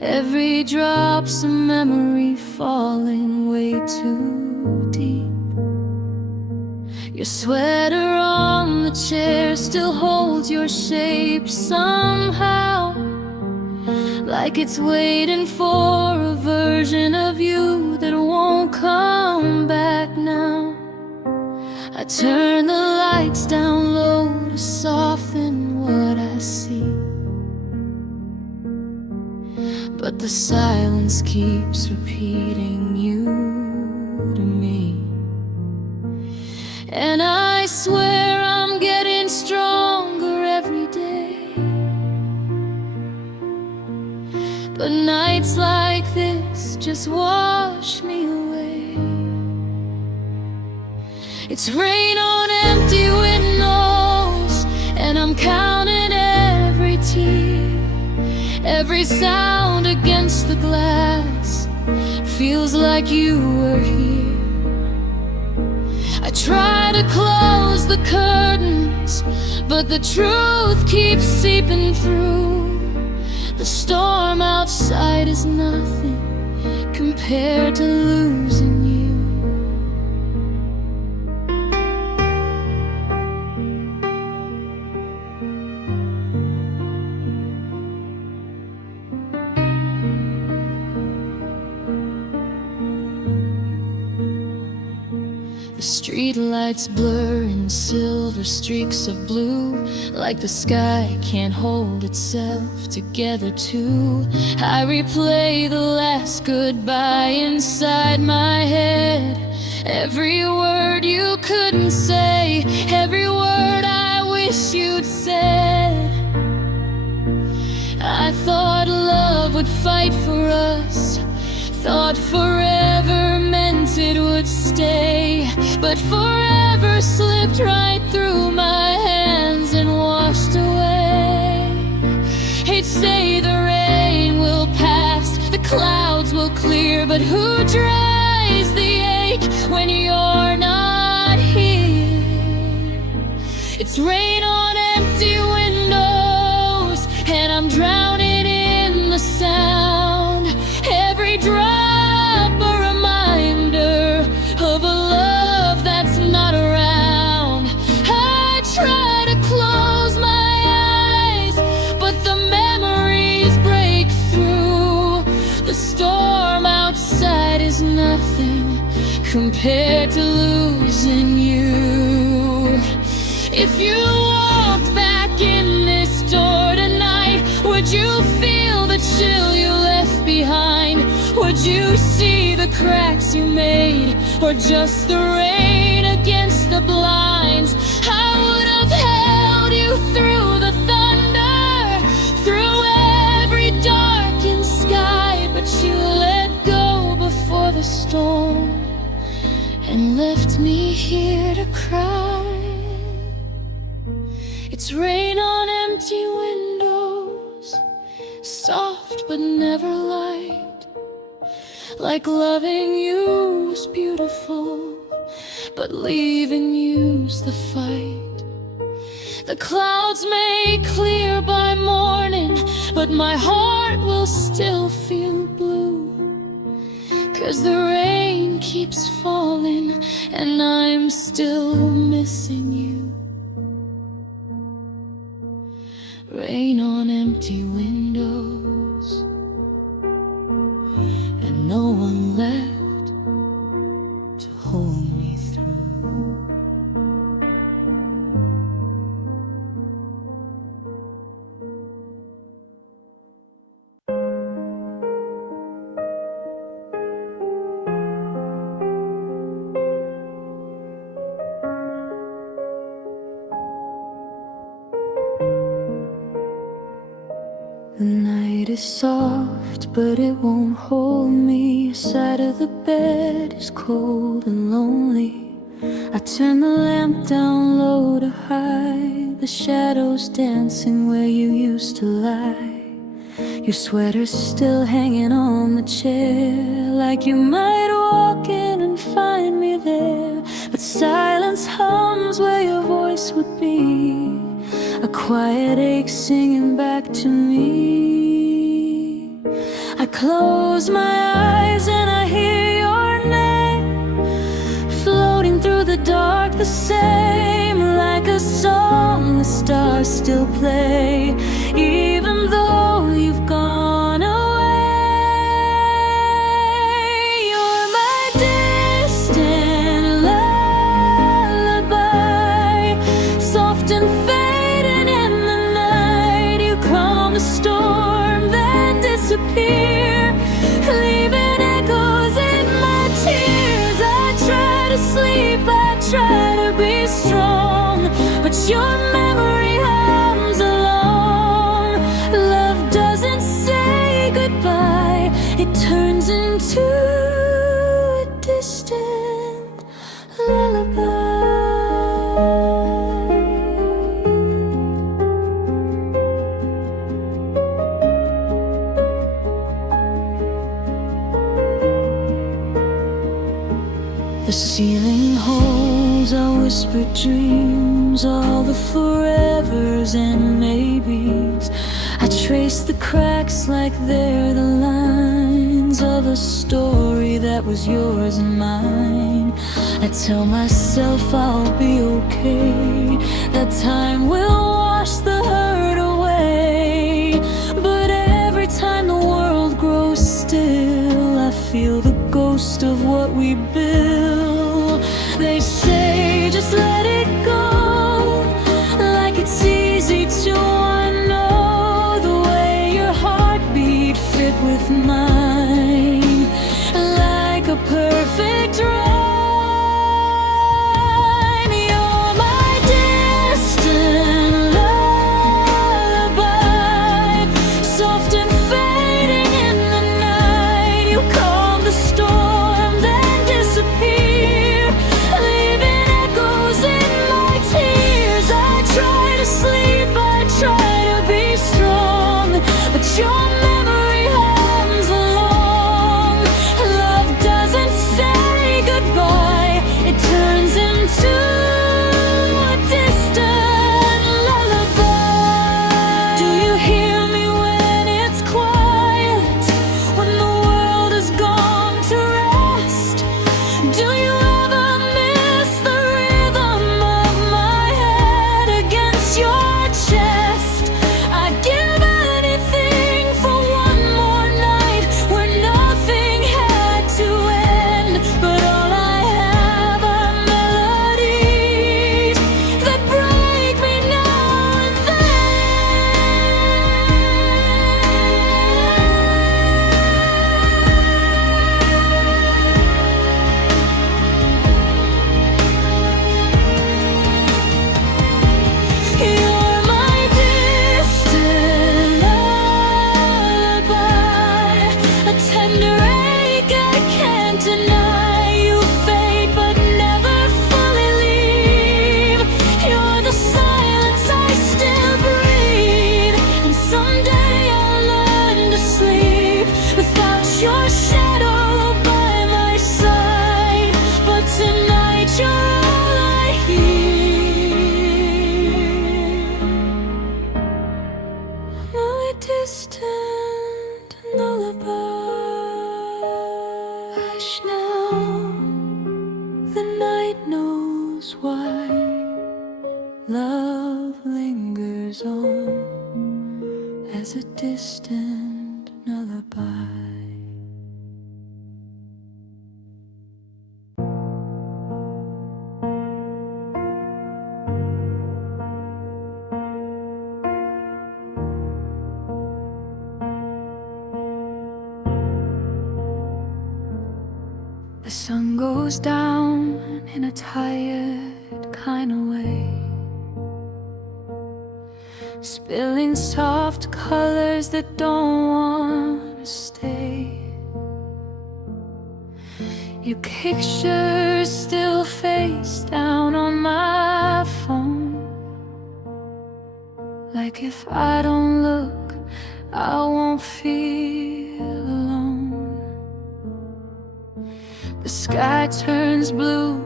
Every drop's a memory falling way too deep. Your sweater on the chair still holds your shape somehow, like it's waiting for a version of you that won't come back now. I turn the lights down low to soften what I see, but the silence keeps repeating you to me. And I swear I'm getting stronger every day, but nights like this just wash me away. It's rain on empty windows, and I'm counting every tear. Every sound against the glass feels like you were here. I try to close the curtains, but the truth keeps seeping through. The storm outside is nothing compared to losing you. The street lights blur in silver streaks of blue, like the sky can't hold itself together too. I replay the last goodbye inside my head. Every word you couldn't say, every word I wish you'd said. I thought love would fight for us, thought forever meant it would stay, but forever slipped right through my hands and washed away. He'd say the rain will pass, the clouds will clear, but who dries the ache when you're not here? It's rain on empty windows, and I'm drowning in the sound. Every drop a reminder of a love that's not around. I try to close my eyes, but the memories break through. The storm outside is nothing compared to losing you. If you walked back in this door tonight, would you feel the chill you left behind? Would you see the cracks you made, or just the rain against the blinds? I would have held you through the thunder, through every darkened sky, but you let go before the storm and left me here to cry. It's rain on empty windows, soft but never light, like loving you's beautiful, but leaving you's the fight. The clouds may clear by morning, but my heart will still feel blue, 'cause the rain keeps falling and I'm still missing you. Rain on empty windows, and no one left to hold me through. The night is soft, but it won't hold me. Your side of the bed is cold and lonely. I turn the lamp down low to hide the shadows dancing where you used to lie. Your sweater's still hanging on the chair, like you might walk in and find me there. But silence hums where your voice would be, a quiet ache singing back to me. I close my eyes and I hear your name floating through the dark, the same, like a song the stars still play, even though you've gone away. You're my distant lullaby, soft and fading in the night. You calm the storm, then disappear, leaving echoes in my tears. I try to sleep, I try to be strong, but your memory hums along. Love doesn't say goodbye, it turns into a distant lullaby. The ceiling holds our whispered dreams, all the forevers and maybes. I trace the cracks like they're the lines lines of a story that was yours and mine. I tell myself I'll be okay, that time will wash the hurt away. But every time the world grows still, I feel the ghost of what we built. They say just let it go, like it's easy to unknow. The way your heartbeat fit with mine, like a perfect rhyme. You're my distant lullaby, soft and fading in the night. You calm the storm, then disappear, leaving echoes in my tears. I try to sleep, I try to be strong, but your memory hums along. Love doesn't say goodbye, it turns into a distant lullaby. Do you hear me when it's quiet, when the world has gone to rest? Do you ever miss the rhythm of my head against your chest? I'd give anything for one more night where nothing had to end. But all I have are melodies that break me now and You're my distant lullaby, a tender ache I can't deny. You fade but never fully leave. You're the silence I still breathe, and someday I'll learn to sleep without your shadow by my side. But tonight you're all I hear. My distant lullaby. Hush now, the night knows why. Love lingers on as a distant lullaby. The sun goes down in a tired kind of way, spilling soft colors that don't want to stay. Your picture still face down on my phone, like if I don't look, I won't feel alone. The sky turns blue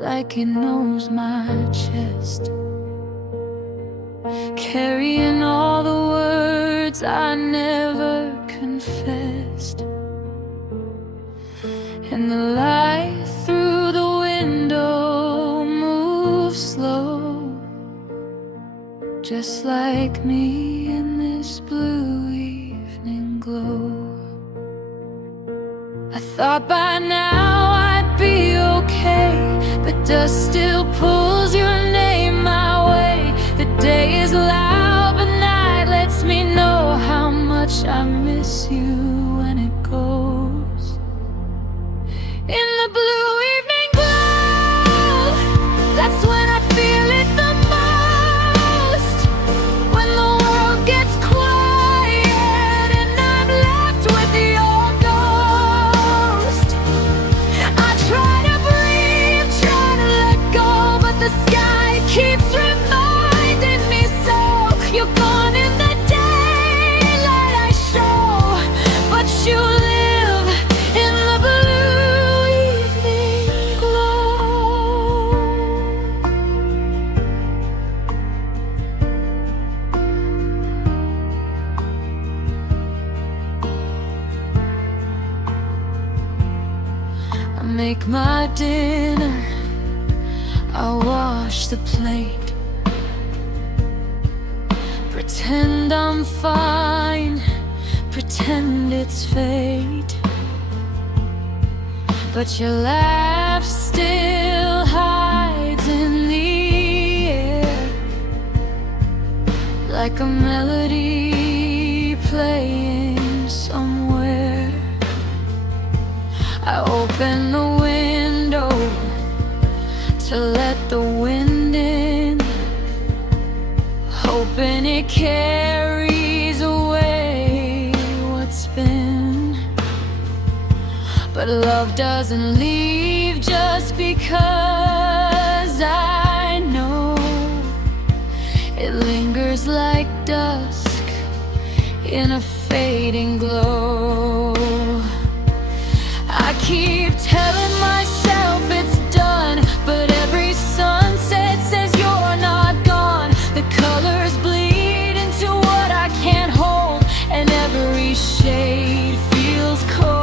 like it knows my chest, carrying all the words I never confessed. And the light through the window moves slow, just like me in this blue evening glow. I thought by now I'd be okay, but dust still pulls your name my way. The day is loud, but night lets me know how much I miss you when it goes. In the blue evening glow, that's when I feel it the most. When the world gets quiet and I'm left with your ghost. I try to breathe, try to let go, but the sky keeps reminding me so. You're gone in the daylight I show, but make my dinner, I wash the plate, pretend I'm fine, pretend it's fate. But your laugh still hides in the air, like a melody playing somewhere. I open the window to let the wind in, hoping it carries away what's been. But love doesn't leave just because I know it lingers like dusk in a fading glow. I keep telling myself it's done, but every sunset says you're not gone. The colors bleed into what I can't hold, and every shade feels cold.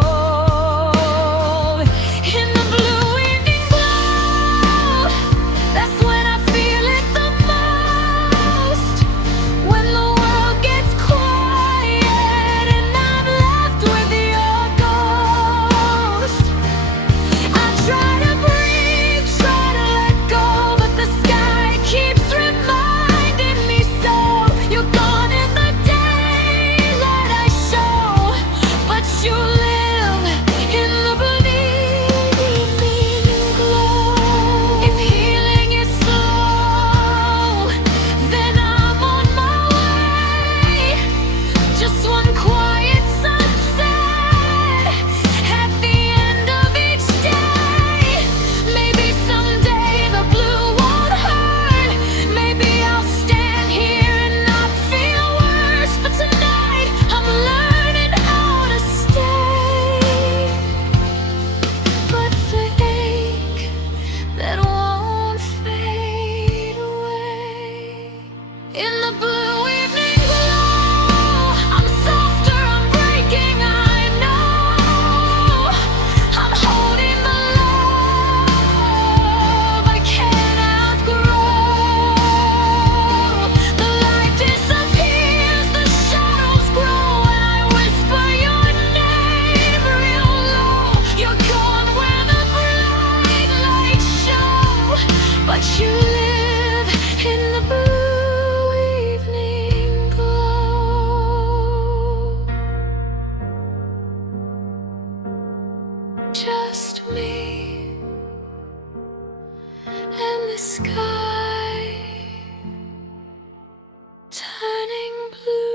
Just me and the sky turning blue.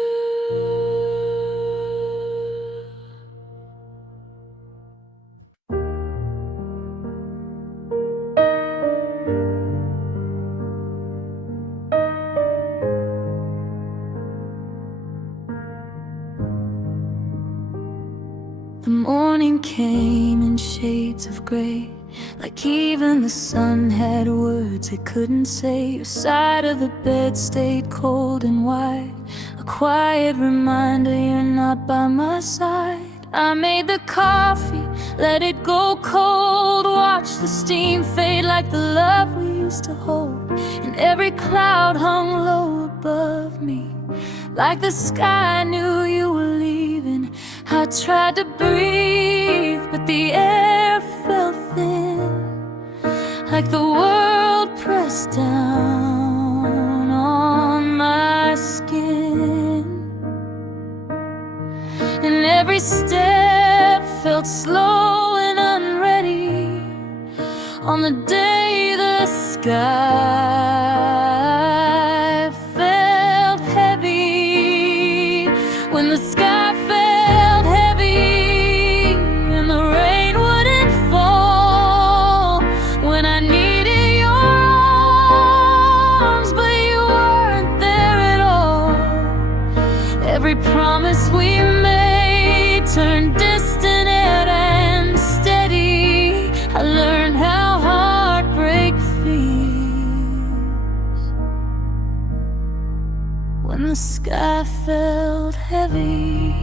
The morning came in shades of gray, like even the sun had words it couldn't say. Your side of the bed stayed cold and white, a quiet reminder you're not by my side. I made the coffee, let it go cold, watch the steam fade like the love we used to hold. And every cloud hung low above me, like the sky knew you were leaving. I tried to breathe, but the air felt thin, like the world pressed down on my skin. And every step felt slow and unready on the day the sky felt heavy. When the sky promise we made turned distant and steady. I learned how heartbreak feels when the sky felt heavy.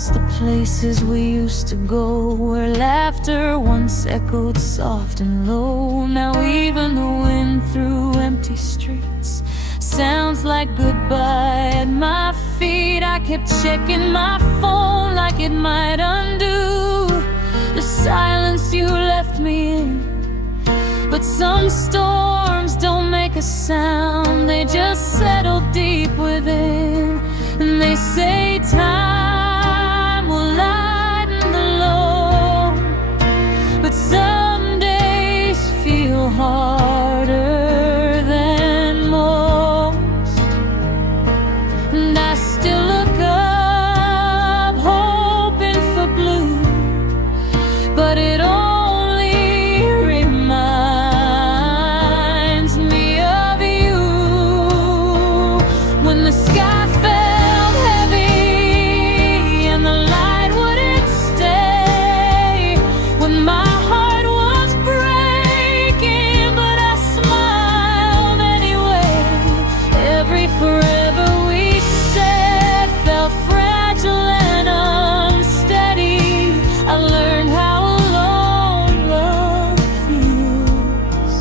past the places we used to go, where laughter once echoed soft and low. Now even the wind through empty streets sounds like goodbye at my feet. I kept checking my phone like it might undo the silence you left me in. But some storms don't make a sound, they just settle deep within. And they say time will lighten the load, but some days feel harder than most. And I still look up hoping for blue, but it only reminds me of you. When the sky felt heavy and the light wouldn't stay, when my heart was breaking but I smiled anyway. Every forever we said felt fragile and unsteady. I learned how alone love feels.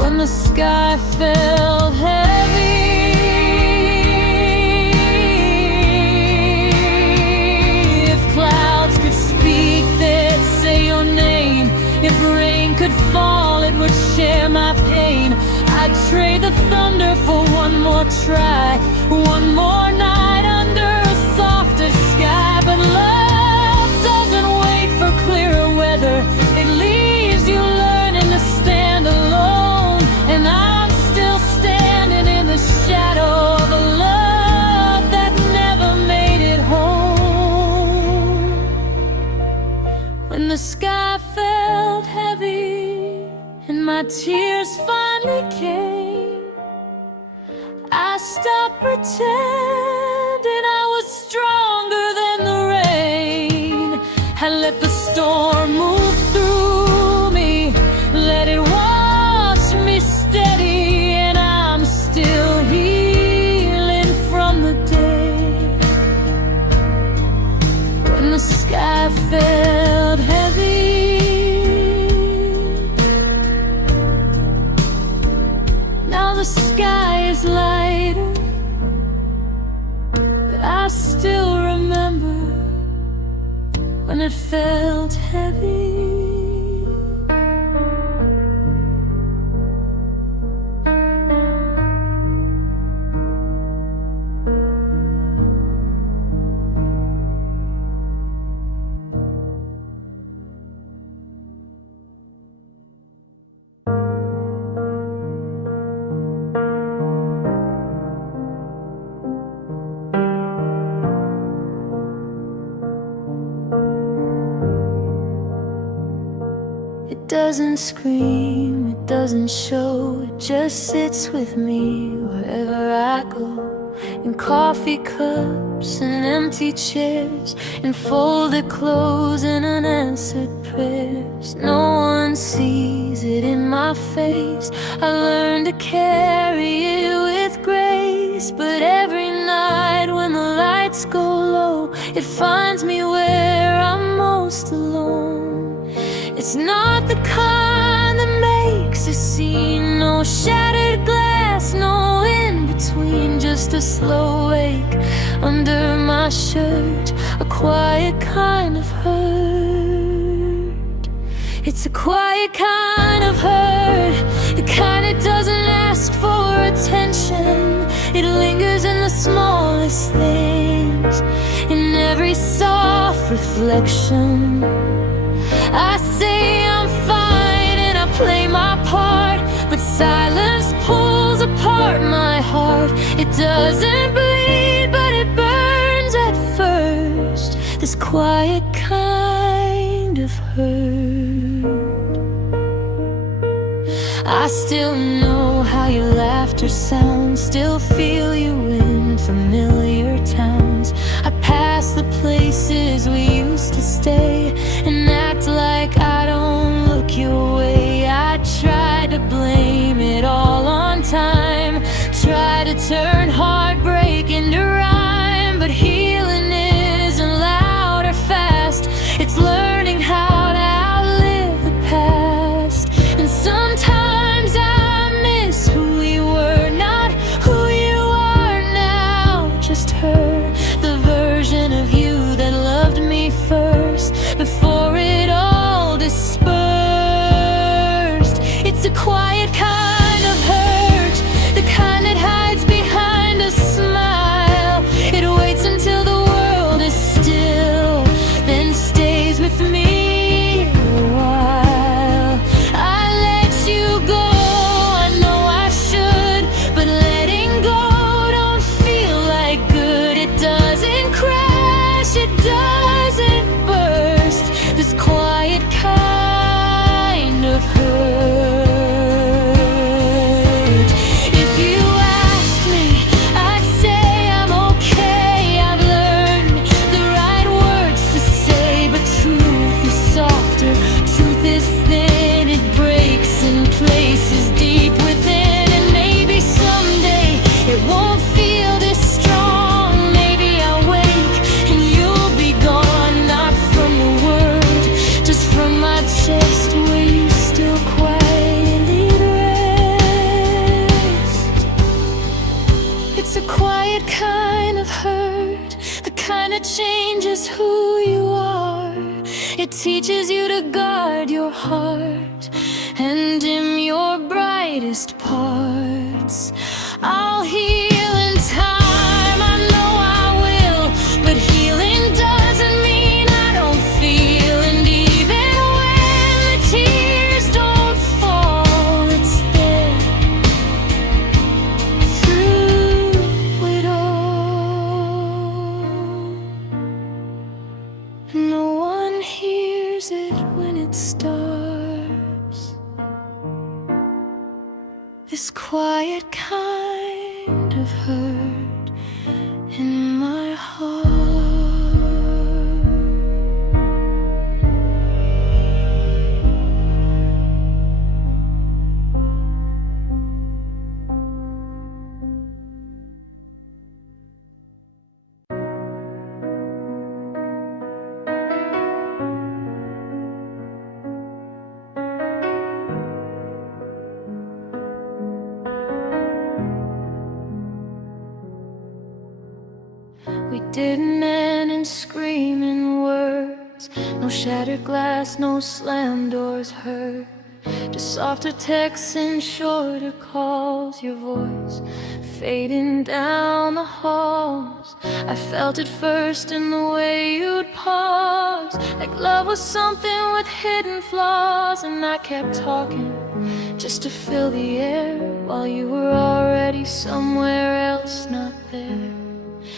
When the sky felt heavy, if clouds could speak, they'd say your name. If rain could fall, it would share my pain. I'd trade the thunder for one more try, one more night under a softer sky. But love doesn't wait for clearer weather, it leaves you learning to stand alone. And I'm still standing in the shadow of a love that never made it home. When the sky felt heavy and my tears finally came, I stopped pretending I was stronger than the rain. I let the storm move through me, let it wash me steady, and I'm still healing from the day when the sky felt heavy. Now the sky is lighter, but I still remember when it felt heavy. It doesn't scream, it doesn't show, it just sits with me wherever I go. In coffee cups and empty chairs, in folded clothes and unanswered prayers. No one sees it in my face, I learned to carry it with grace. But every night when the lights go low, it finds me where I'm most alone. It's not the kind that makes a scene, no shattered glass, no in-between. Just a slow wake under my shirt, a quiet kind of hurt. It's a quiet kind of hurt, the kind that doesn't ask for attention. It lingers in the smallest things, in every soft reflection. I say I'm fine and I play my part, but silence pulls apart my heart. It doesn't bleed, but it burns at first, this quiet kind of hurt. I still know how your laughter sounds, still feel you in familiar towns. I pass the places we used to stay and act like I don't look your way. I try to blame it all on time, try to turn heartbreak into rhyme, but here teaches you to guard your heart and dim your brightest parts. I'll heal in time, I know I will, but healing doesn't mean I don't feel. And even when the tears don't fall, it's there through it all. No one hears it when it starts, this quiet kind of hurt in my heart. We didn't end in screaming words, no shattered glass, no slammed doors heard, just softer texts and shorter calls, your voice fading down the halls. I felt it first in the way you'd pause, like love was something with hidden flaws. And I kept talking just to fill the air while you were already somewhere else, not there.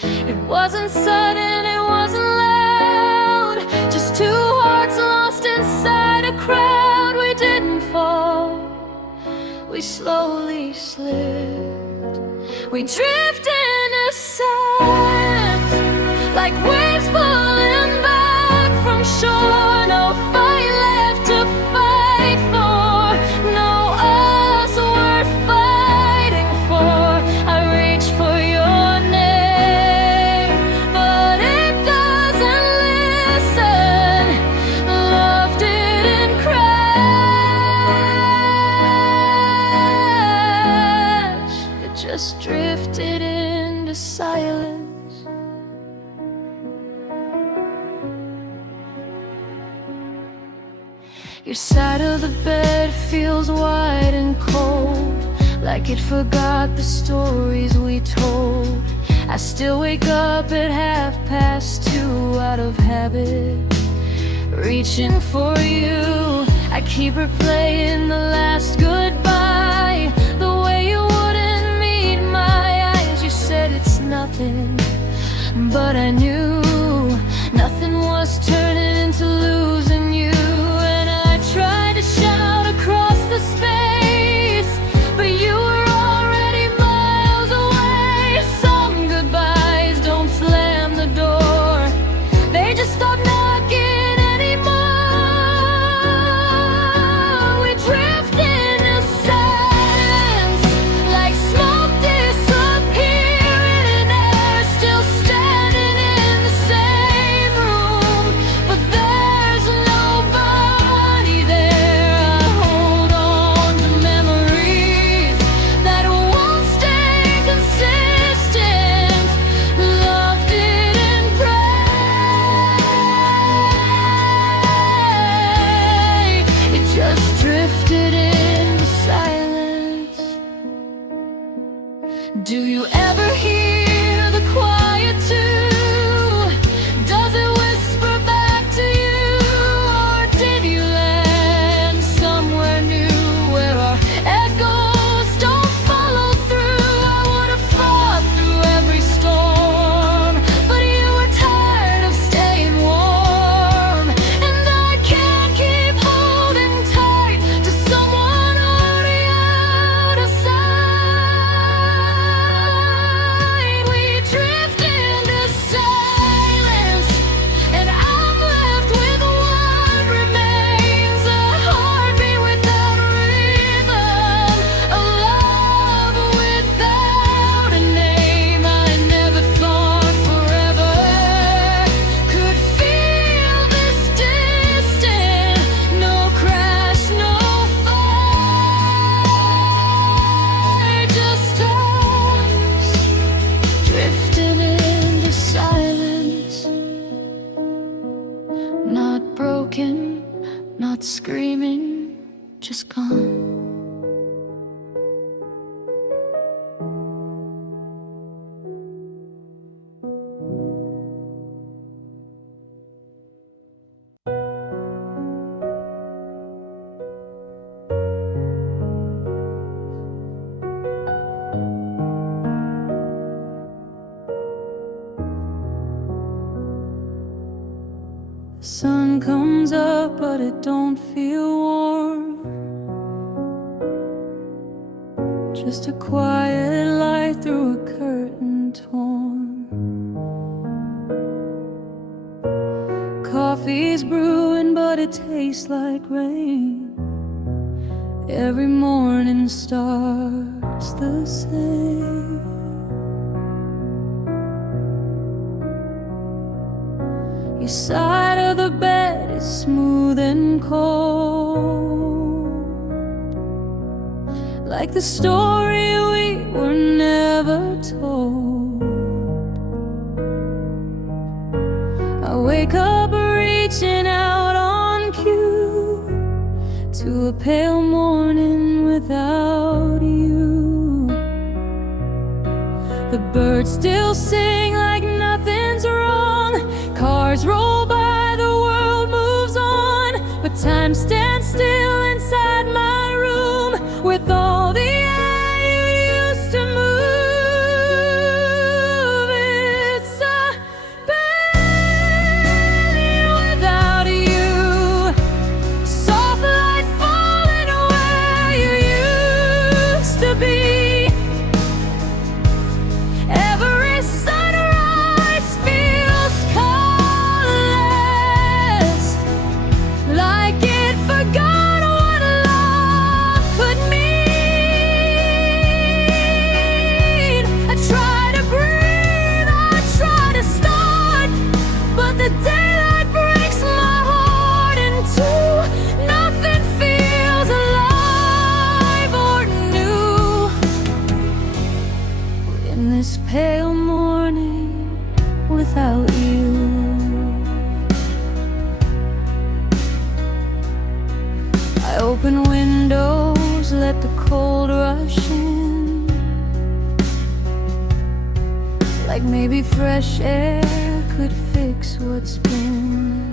It wasn't sudden, it wasn't loud, just two hearts lost inside a crowd. We didn't fall, we slowly slipped, we drifted into silence, like waves pulling back from shore. No fight left to fight for, no us worth fighting for. I reach for your name, but it doesn't listen. Love didn't crash, it just drifted into silence. Your side of the bed feels wide and cold, like it forgot the stories we told. I still wake up at 2:30 out of habit, reaching for you. I keep replaying the last goodbye, the way you wouldn't meet my eyes. You said it's nothing, but I knew nothing was turning into losing you. And I tried to shout across the space, but you were already miles away. Some goodbyes don't slam the door, they just stop knocking anymore. We drift into silence, like smoke disappearing in air, still standing in the same room, but there's not screaming, just gone. The sun comes up, but it don't feel warm. Just a quiet light through a curtain torn. Coffee's brewing, but it tastes like rain. Every morning starts the same. Your side of the bed is smooth and cold, like the story we were never told. I wake up reaching out on cue to a pale morning without you. The birds still sing like nothing's wrong. Cars roll by, the world moves on, but time stands still inside my room with all the air you used to move. It's a pain without you. Soft light falling where you used to be. Every sunrise feels colorless, like it forgot what love could mean. I try to breathe, I try to start, but the daylight breaks my heart in two. Nothing feels alive or new in this pale morning without you. I open windows, let the cold rush in, like maybe fresh air could fix what's been.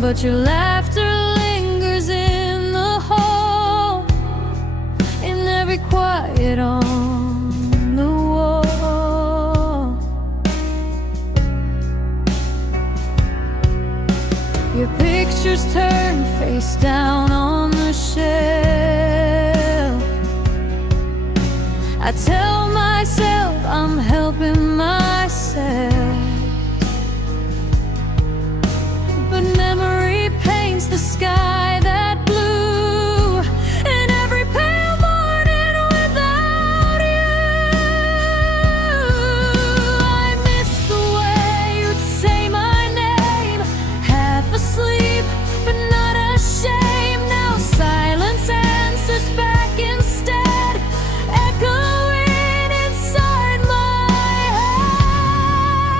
But your laughter lingers in the hall, in every quiet on the wall. Your pictures turn face down on the shelf. I tell myself I'm helping myself, but memory paints the sky that blue, and every pale morning without you. I miss the way you'd say my name, half asleep but not ashamed. Now silence answers back instead, echoing inside my head.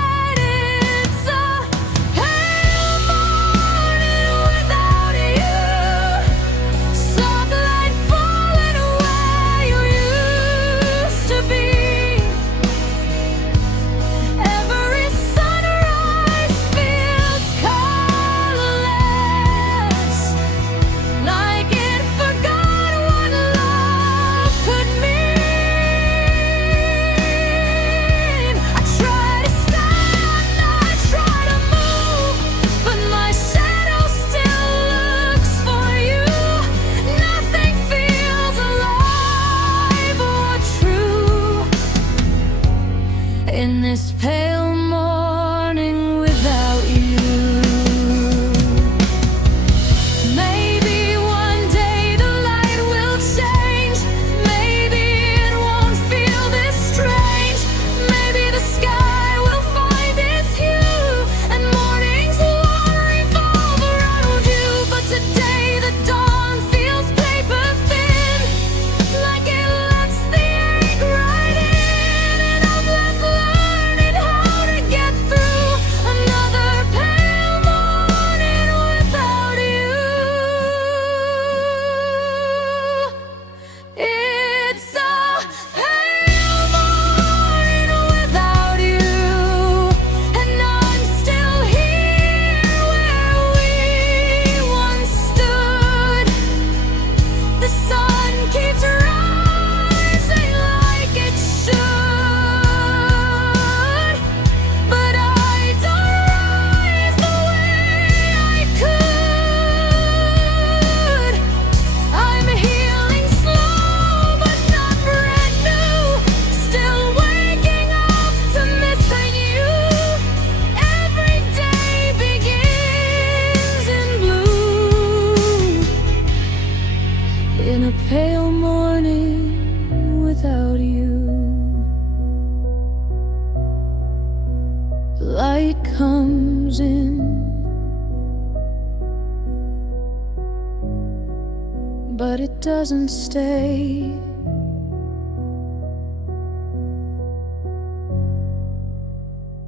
but it doesn't stay.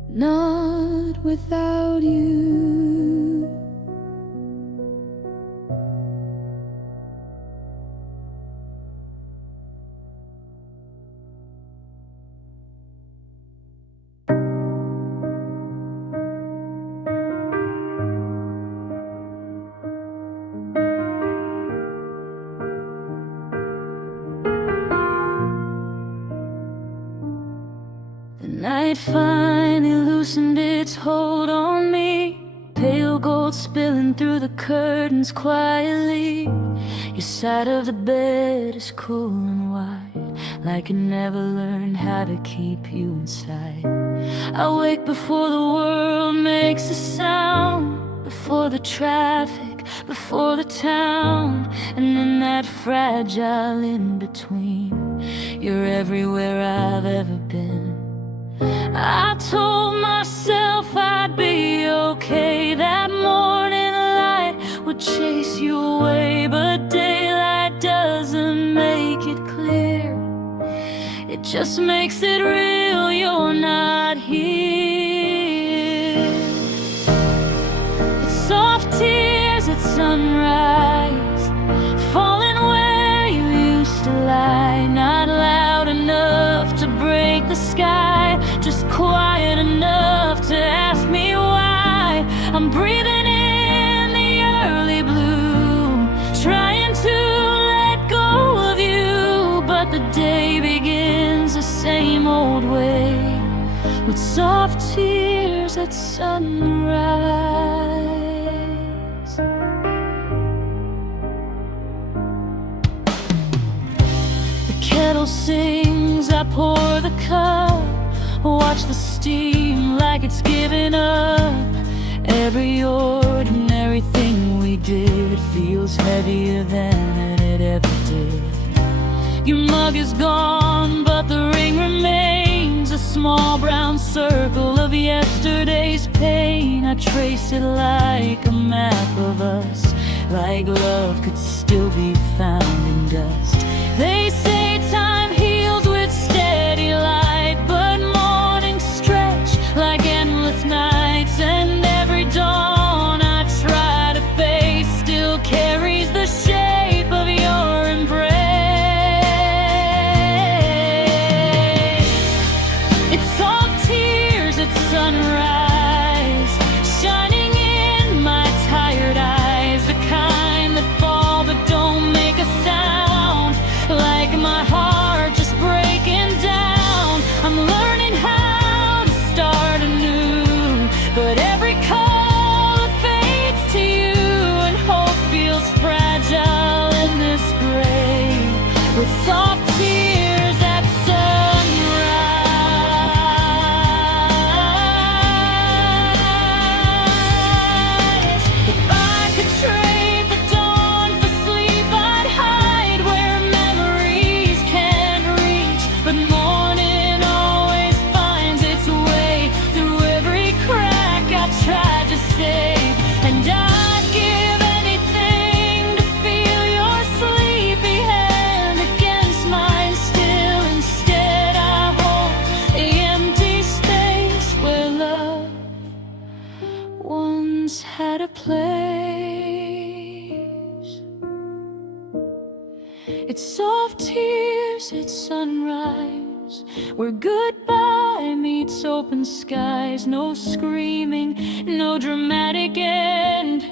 Not without you. The night finally loosened its hold on me, pale gold spilling through the curtains quietly. Your side of the bed is cool and wide, like I never learned how to keep you inside. I wake before the world makes a sound, before the traffic, before the town, and in that fragile in-between, you're everywhere I've ever been. I told myself I'd be okay, that morning light would chase you away, but daylight doesn't make it clear. It just makes it real, you're not here. It's soft tears at sunrise, falling where you used to lie, not loud enough to break the sky, just quiet enough to ask me why. I'm breathing in the early blue, trying to let go of you, but the day begins the same old way, with soft tears at sunrise. The kettle sings, I pour the cup, watch the steam like it's giving up. Every ordinary thing we did feels heavier than it ever did. Your mug is gone, but the ring remains, a small brown circle of yesterday's pain. I trace it like a map of us, like love could still be found in dust. They say time heals with steady light, but mornings stretch like endless nights, and every dawn I try to face still carries the shape of your embrace. It's soft tears at sunrise, shining in my tired eyes, the kind that fall but don't make a sound, like my heart just breaking down. I'm learning how to start anew, but every call fades to you, and hope feels fragile in this gray, with soft tears at sunrise. If I could trade the dawn for sleep, I'd hide where memories can't reach, but morning always finds its way through every crack I tried to save. And I'd give anything to feel your sleepy hand against mine still. Instead I hold the empty space where love once had a place. It's soft tears at sunrise, where goodbye meets open skies. No screaming, no dramatic end,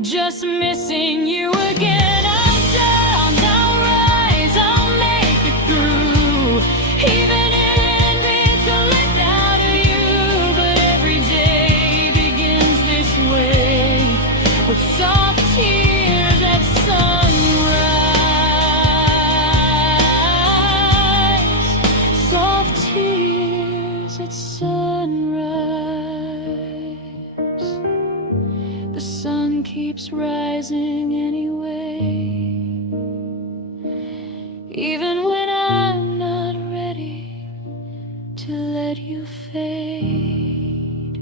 just missing you again. I'm down, I'll rise, I'll make it through, even in it's a let out of you, but every day begins this way, with soft tears at sunrise. Soft tears at sunrise. The sun keeps rising anyway, even when I'm not ready to let you fade.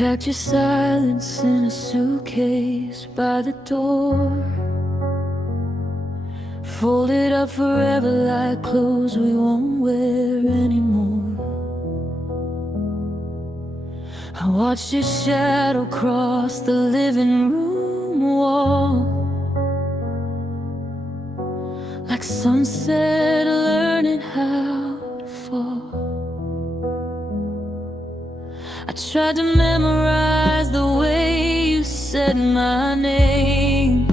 packed your silence in a suitcase by the door. Folded up forever like clothes we won't wear anymore. I watched your shadow cross the living room wall, like sunset learning how to fall. I tried to memorize the way you said my name,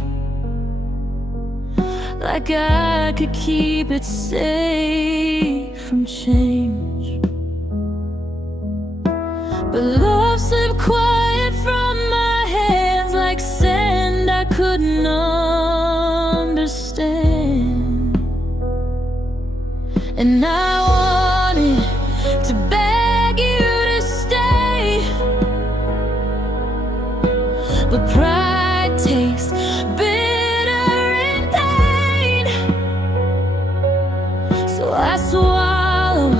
like I could keep it safe from change. But love slipped quiet from my hands like sand I couldn't understand. And I wanted to beg you to stay, but pride tastes bitter in pain. So I swallow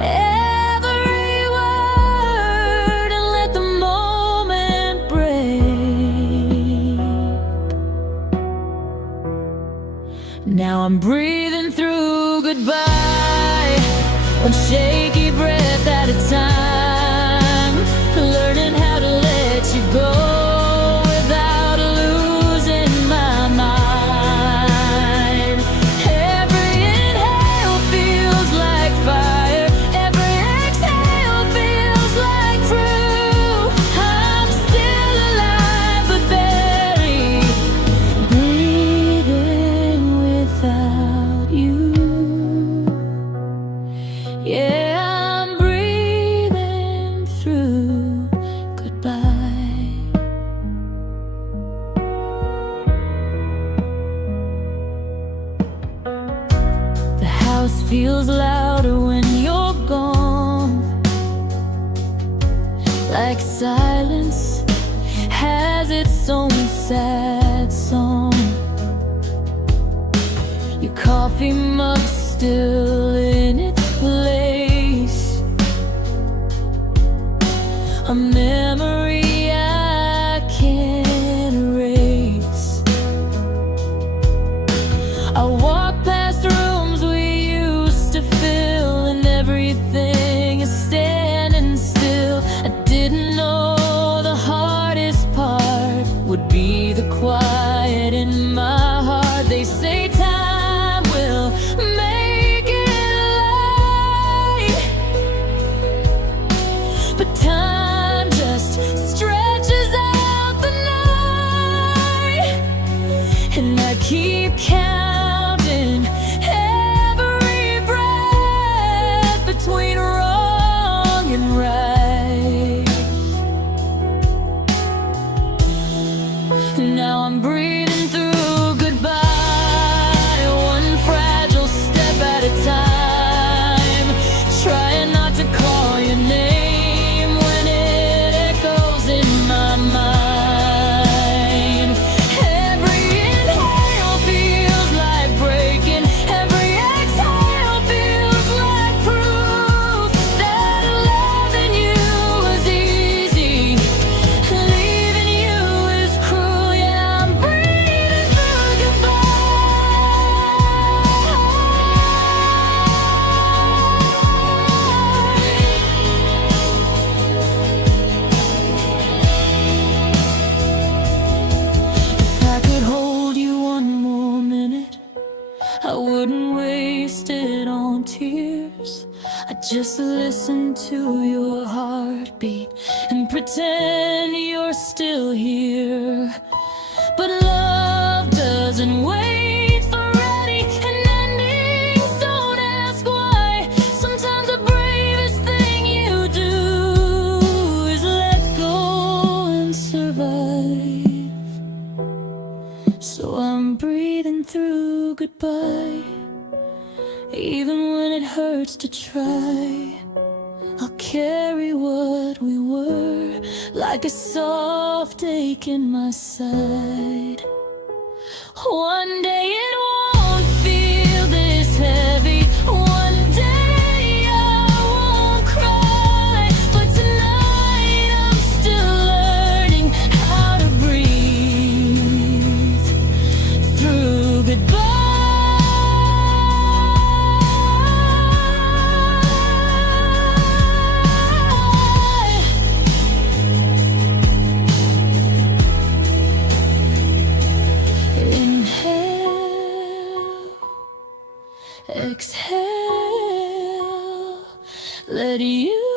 every word and let the moment break. Now I'm breathing through goodbye, one shaky breath at a time, learning how to let you go without losing my mind. Every inhale feels like fire, every exhale feels like proof I'm still alive but buried, breathing without you. Yeah, I'm breathing through goodbye. The house feels louder when you're gone, like silence has its own sad song. Your coffee mug still in its place, a memory I can't erase. I walk past rooms we used to fill, and everything is standing still. I didn't know the hardest part would be the quiet in my heart. They say time will make it light, but time just stretches out the night. And I keep counting every breath between wrong and right. Now I'm breathing through goodbye, one fragile step at a time, trying not to call your name when it echoes in my mind. Every inhale feels like breaking, every exhale feels like proof that loving you was easy, leaving you is cruel. Yeah, I'm breathing through If I could hold you one more minute, I wouldn't waste it on tears. I'd just listen to your heartbeat and pretend you're still here. But love doesn't wait for any, and endings don't ask why. Sometimes the bravest thing you do is let go and survive. So I'm breathing through goodbye, even when it hurts to try. I'll carry what we were like a soft ache in my side. One day it won't feel this heavy. One day I won't cry. But tonight I'm still let you